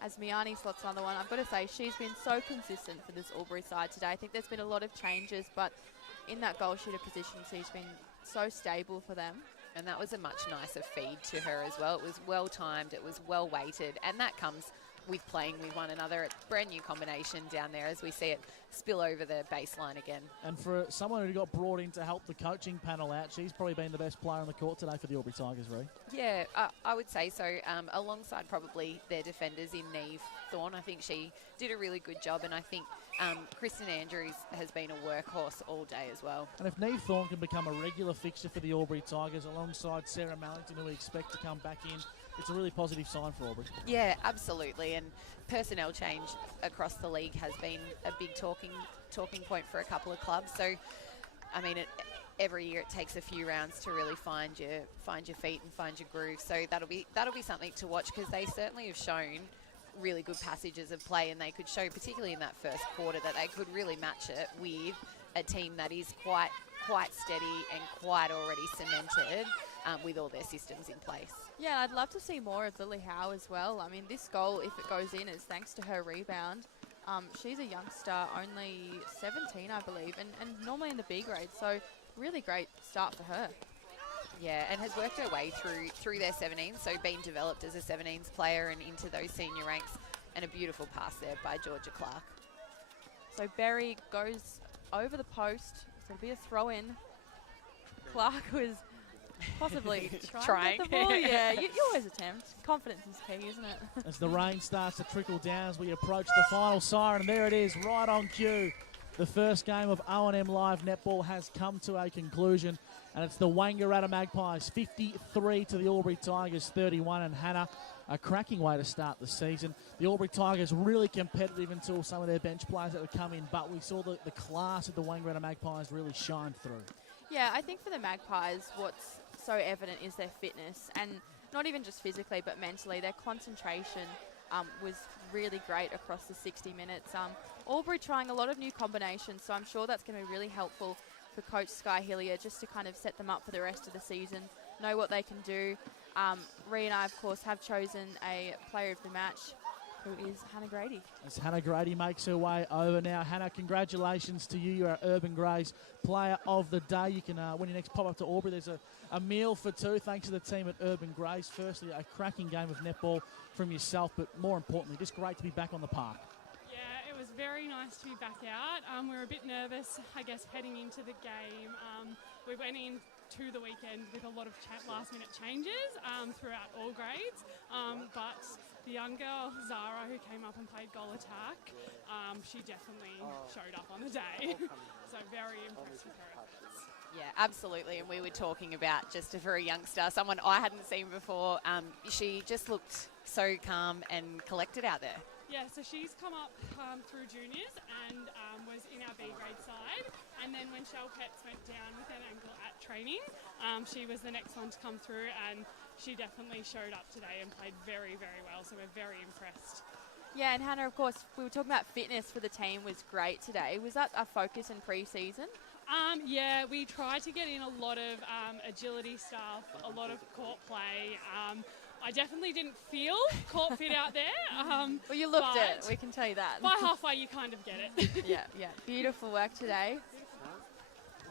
As Miani slots another one, I've got to say she's been so consistent for this Albury side today. I think there's been a lot of changes, but in that goal shooter position, she's been so stable for them. And that was a much nicer feed to her as well. It was well timed, it was well weighted, and that comes with playing with one another. It's a brand new combination down there as we see it spill over the baseline again. And for someone who got brought in to help the coaching panel out, she's probably been the best player on the court today for the Albury Tigers, Ree. Yeah, I would say so. Alongside probably their defenders in Neve Thorne, I think she did a really good job, and I think Kristen Andrews has been a workhorse all day as well. And if Neve Thorne can become a regular fixture for the Albury Tigers alongside Sarah Mallington, who we expect to come back in, it's a really positive sign for Albury. Yeah, absolutely. And personnel change across the league has been a big talking point for a couple of clubs. So, I mean, every year it takes a few rounds to really find your feet and find your groove. So that'll be something to watch, because they certainly have shown really good passages of play, and they could show, particularly in that first quarter, that they could really match it with a team that is quite steady and quite already cemented with all their systems in place. Yeah, I'd love to see more of Lily Howe as well. I mean, this goal, if it goes in, is thanks to her rebound. She's a youngster, only 17, I believe, and normally in the B grade, so really great start for her. Yeah, and has worked her way through their 17s, so been developed as a 17s player and into those senior ranks, and a beautiful pass there by Georgia Clark. So Berry goes over the post, so it'll be a throw-in. Clark was possibly trying to get the ball. Yeah, you always attempt. Confidence is key, isn't it? As the rain starts to trickle down as we approach the final siren, and there it is, right on cue. The first game of O&M Live netball has come to a conclusion, and it's the Wangaratta Magpies 53 to the Albury Tigers 31. And Hannah, a cracking way to start the season. The Albury Tigers really competitive until some of their bench players that would come in, but we saw the class of the Wangaratta Magpies really shine through. Yeah, I think for the Magpies, what's so evident is their fitness, and not even just physically but mentally. Their concentration was really great across the 60 minutes. Albury trying a lot of new combinations, so I'm sure that's going to be really helpful for Coach Sky Hillier, just to kind of set them up for the rest of the season, know what they can do. Ree and I, of course, have chosen a player of the match, who is Hannah Grady. As Hannah Grady makes her way over now. Hannah, congratulations to you. You're our Urban Greys Player of the Day. You can, when you next pop up to Albury, there's a meal for two, thanks to the team at Urban Greys. Firstly, a cracking game of netball from yourself, but more importantly, just great to be back on the park. Yeah, it was very nice to be back out. We were a bit nervous, I guess, heading into the game. We went into the weekend with a lot of last-minute changes throughout all grades, but the young girl, Zara, who came up and played goal attack, she definitely showed up on the day. So very impressed with her efforts. Yeah, absolutely. And we were talking about just a very youngster, someone I hadn't seen before. She just looked so calm and collected out there. Yeah, so she's come up through juniors and was in our B grade side. And then when Shell Pets went down with an ankle at training, she was the next one to come through, and she definitely showed up today and played very, very well. So we're very impressed. Yeah, and Hannah, of course, we were talking about fitness for the team was great today. Was that a focus in pre-season? Yeah, we tried to get in a lot of agility stuff, a lot of court play. I definitely didn't feel court fit out there. Well, you looked it, we can tell you that. By halfway, you kind of get it. Yeah. Beautiful work today.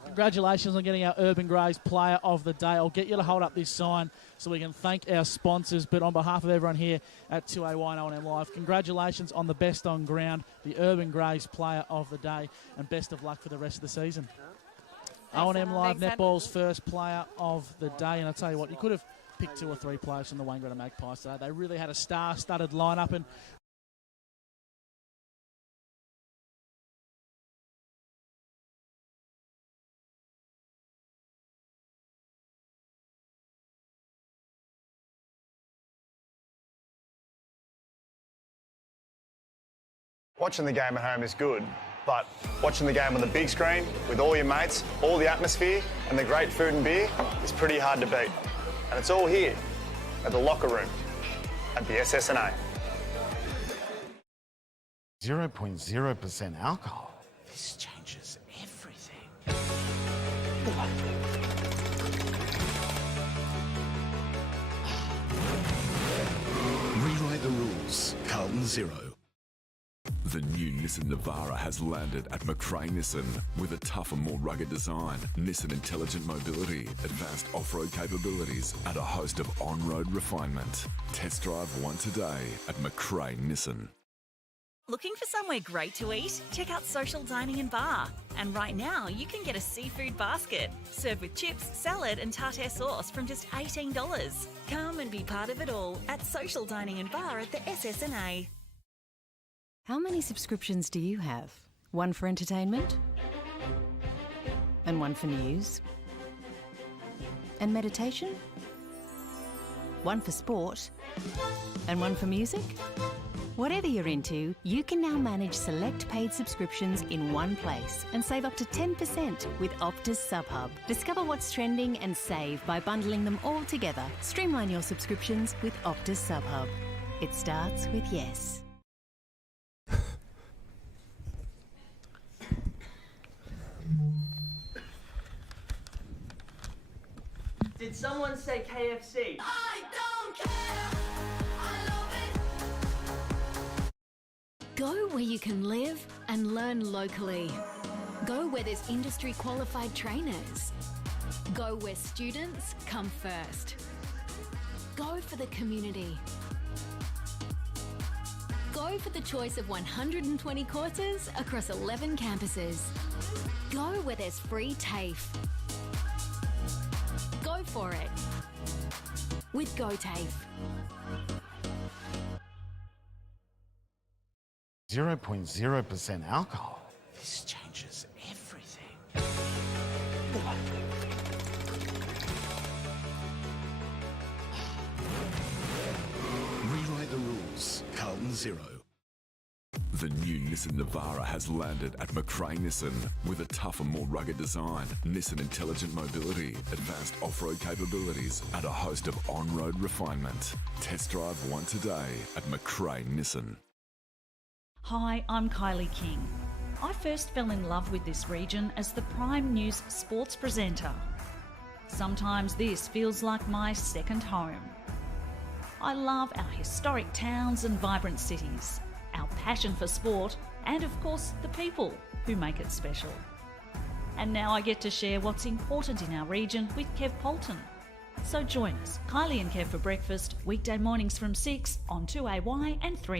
Congratulations on getting our Urban Greys Player of the Day. I'll get you to hold up this sign so we can thank our sponsors. But on behalf of everyone here at 2AY and O&M Live, congratulations on the best on ground, the Urban Greys Player of the Day, and best of luck for the rest of the season. O&M Live Netball's first player of the day, and I tell you what, you could have picked 2 or 3 players from the Wangaratta Magpies today. They really had a star-studded lineup, and Watching the game at home is good, but watching the game on the big screen with all your mates, all the atmosphere and the great food and beer is pretty hard to beat. And it's all here at the locker room at the SSNA. 0.0% alcohol. This changes everything. Rewrite the rules. Carlton 0. The new Nissan Navara has landed at McRae Nissan with a tougher, more rugged design, Nissan intelligent mobility, advanced off-road capabilities, and a host of on-road refinement. Test drive one today at McRae Nissan. Looking for somewhere great to eat? Check out Social Dining and Bar. And right now, you can get a seafood basket, served with chips, salad and tartare sauce from just $18. Come and be part of it all at Social Dining and Bar at the SSNA. How many subscriptions do you have? One for entertainment? And one for news? And meditation? One for sport? And one for music? Whatever you're into, you can now manage select paid subscriptions in one place and save up to 10% with Optus SubHub. Discover what's trending and save by bundling them all together. Streamline your subscriptions with Optus SubHub. It starts with yes. Did someone say KFC? I don't care. I love it. Go where you can live and learn locally. Go where there's industry qualified trainers. Go where students come first. Go for the community. Go for the choice of 120 courses across 11 campuses. Go where there's free TAFE. Go for it with GoTAFE. 0.0% alcohol. This changes everything. Rewrite the rules. Carlton 0. The new Nissan Navara has landed at McRae Nissan with a tougher, more rugged design, Nissan intelligent mobility, advanced off-road capabilities, and a host of on-road refinement. Test drive one today at McRae Nissan. Hi, I'm Kylie King. I first fell in love with this region as the Prime News sports presenter. Sometimes this feels like my second home. I love our historic towns and vibrant cities, our passion for sport, and of course the people who make it special. And now I get to share what's important in our region with Kev Polton. So join us, Kylie and Kev for breakfast, weekday mornings from 6 on 2AY and 3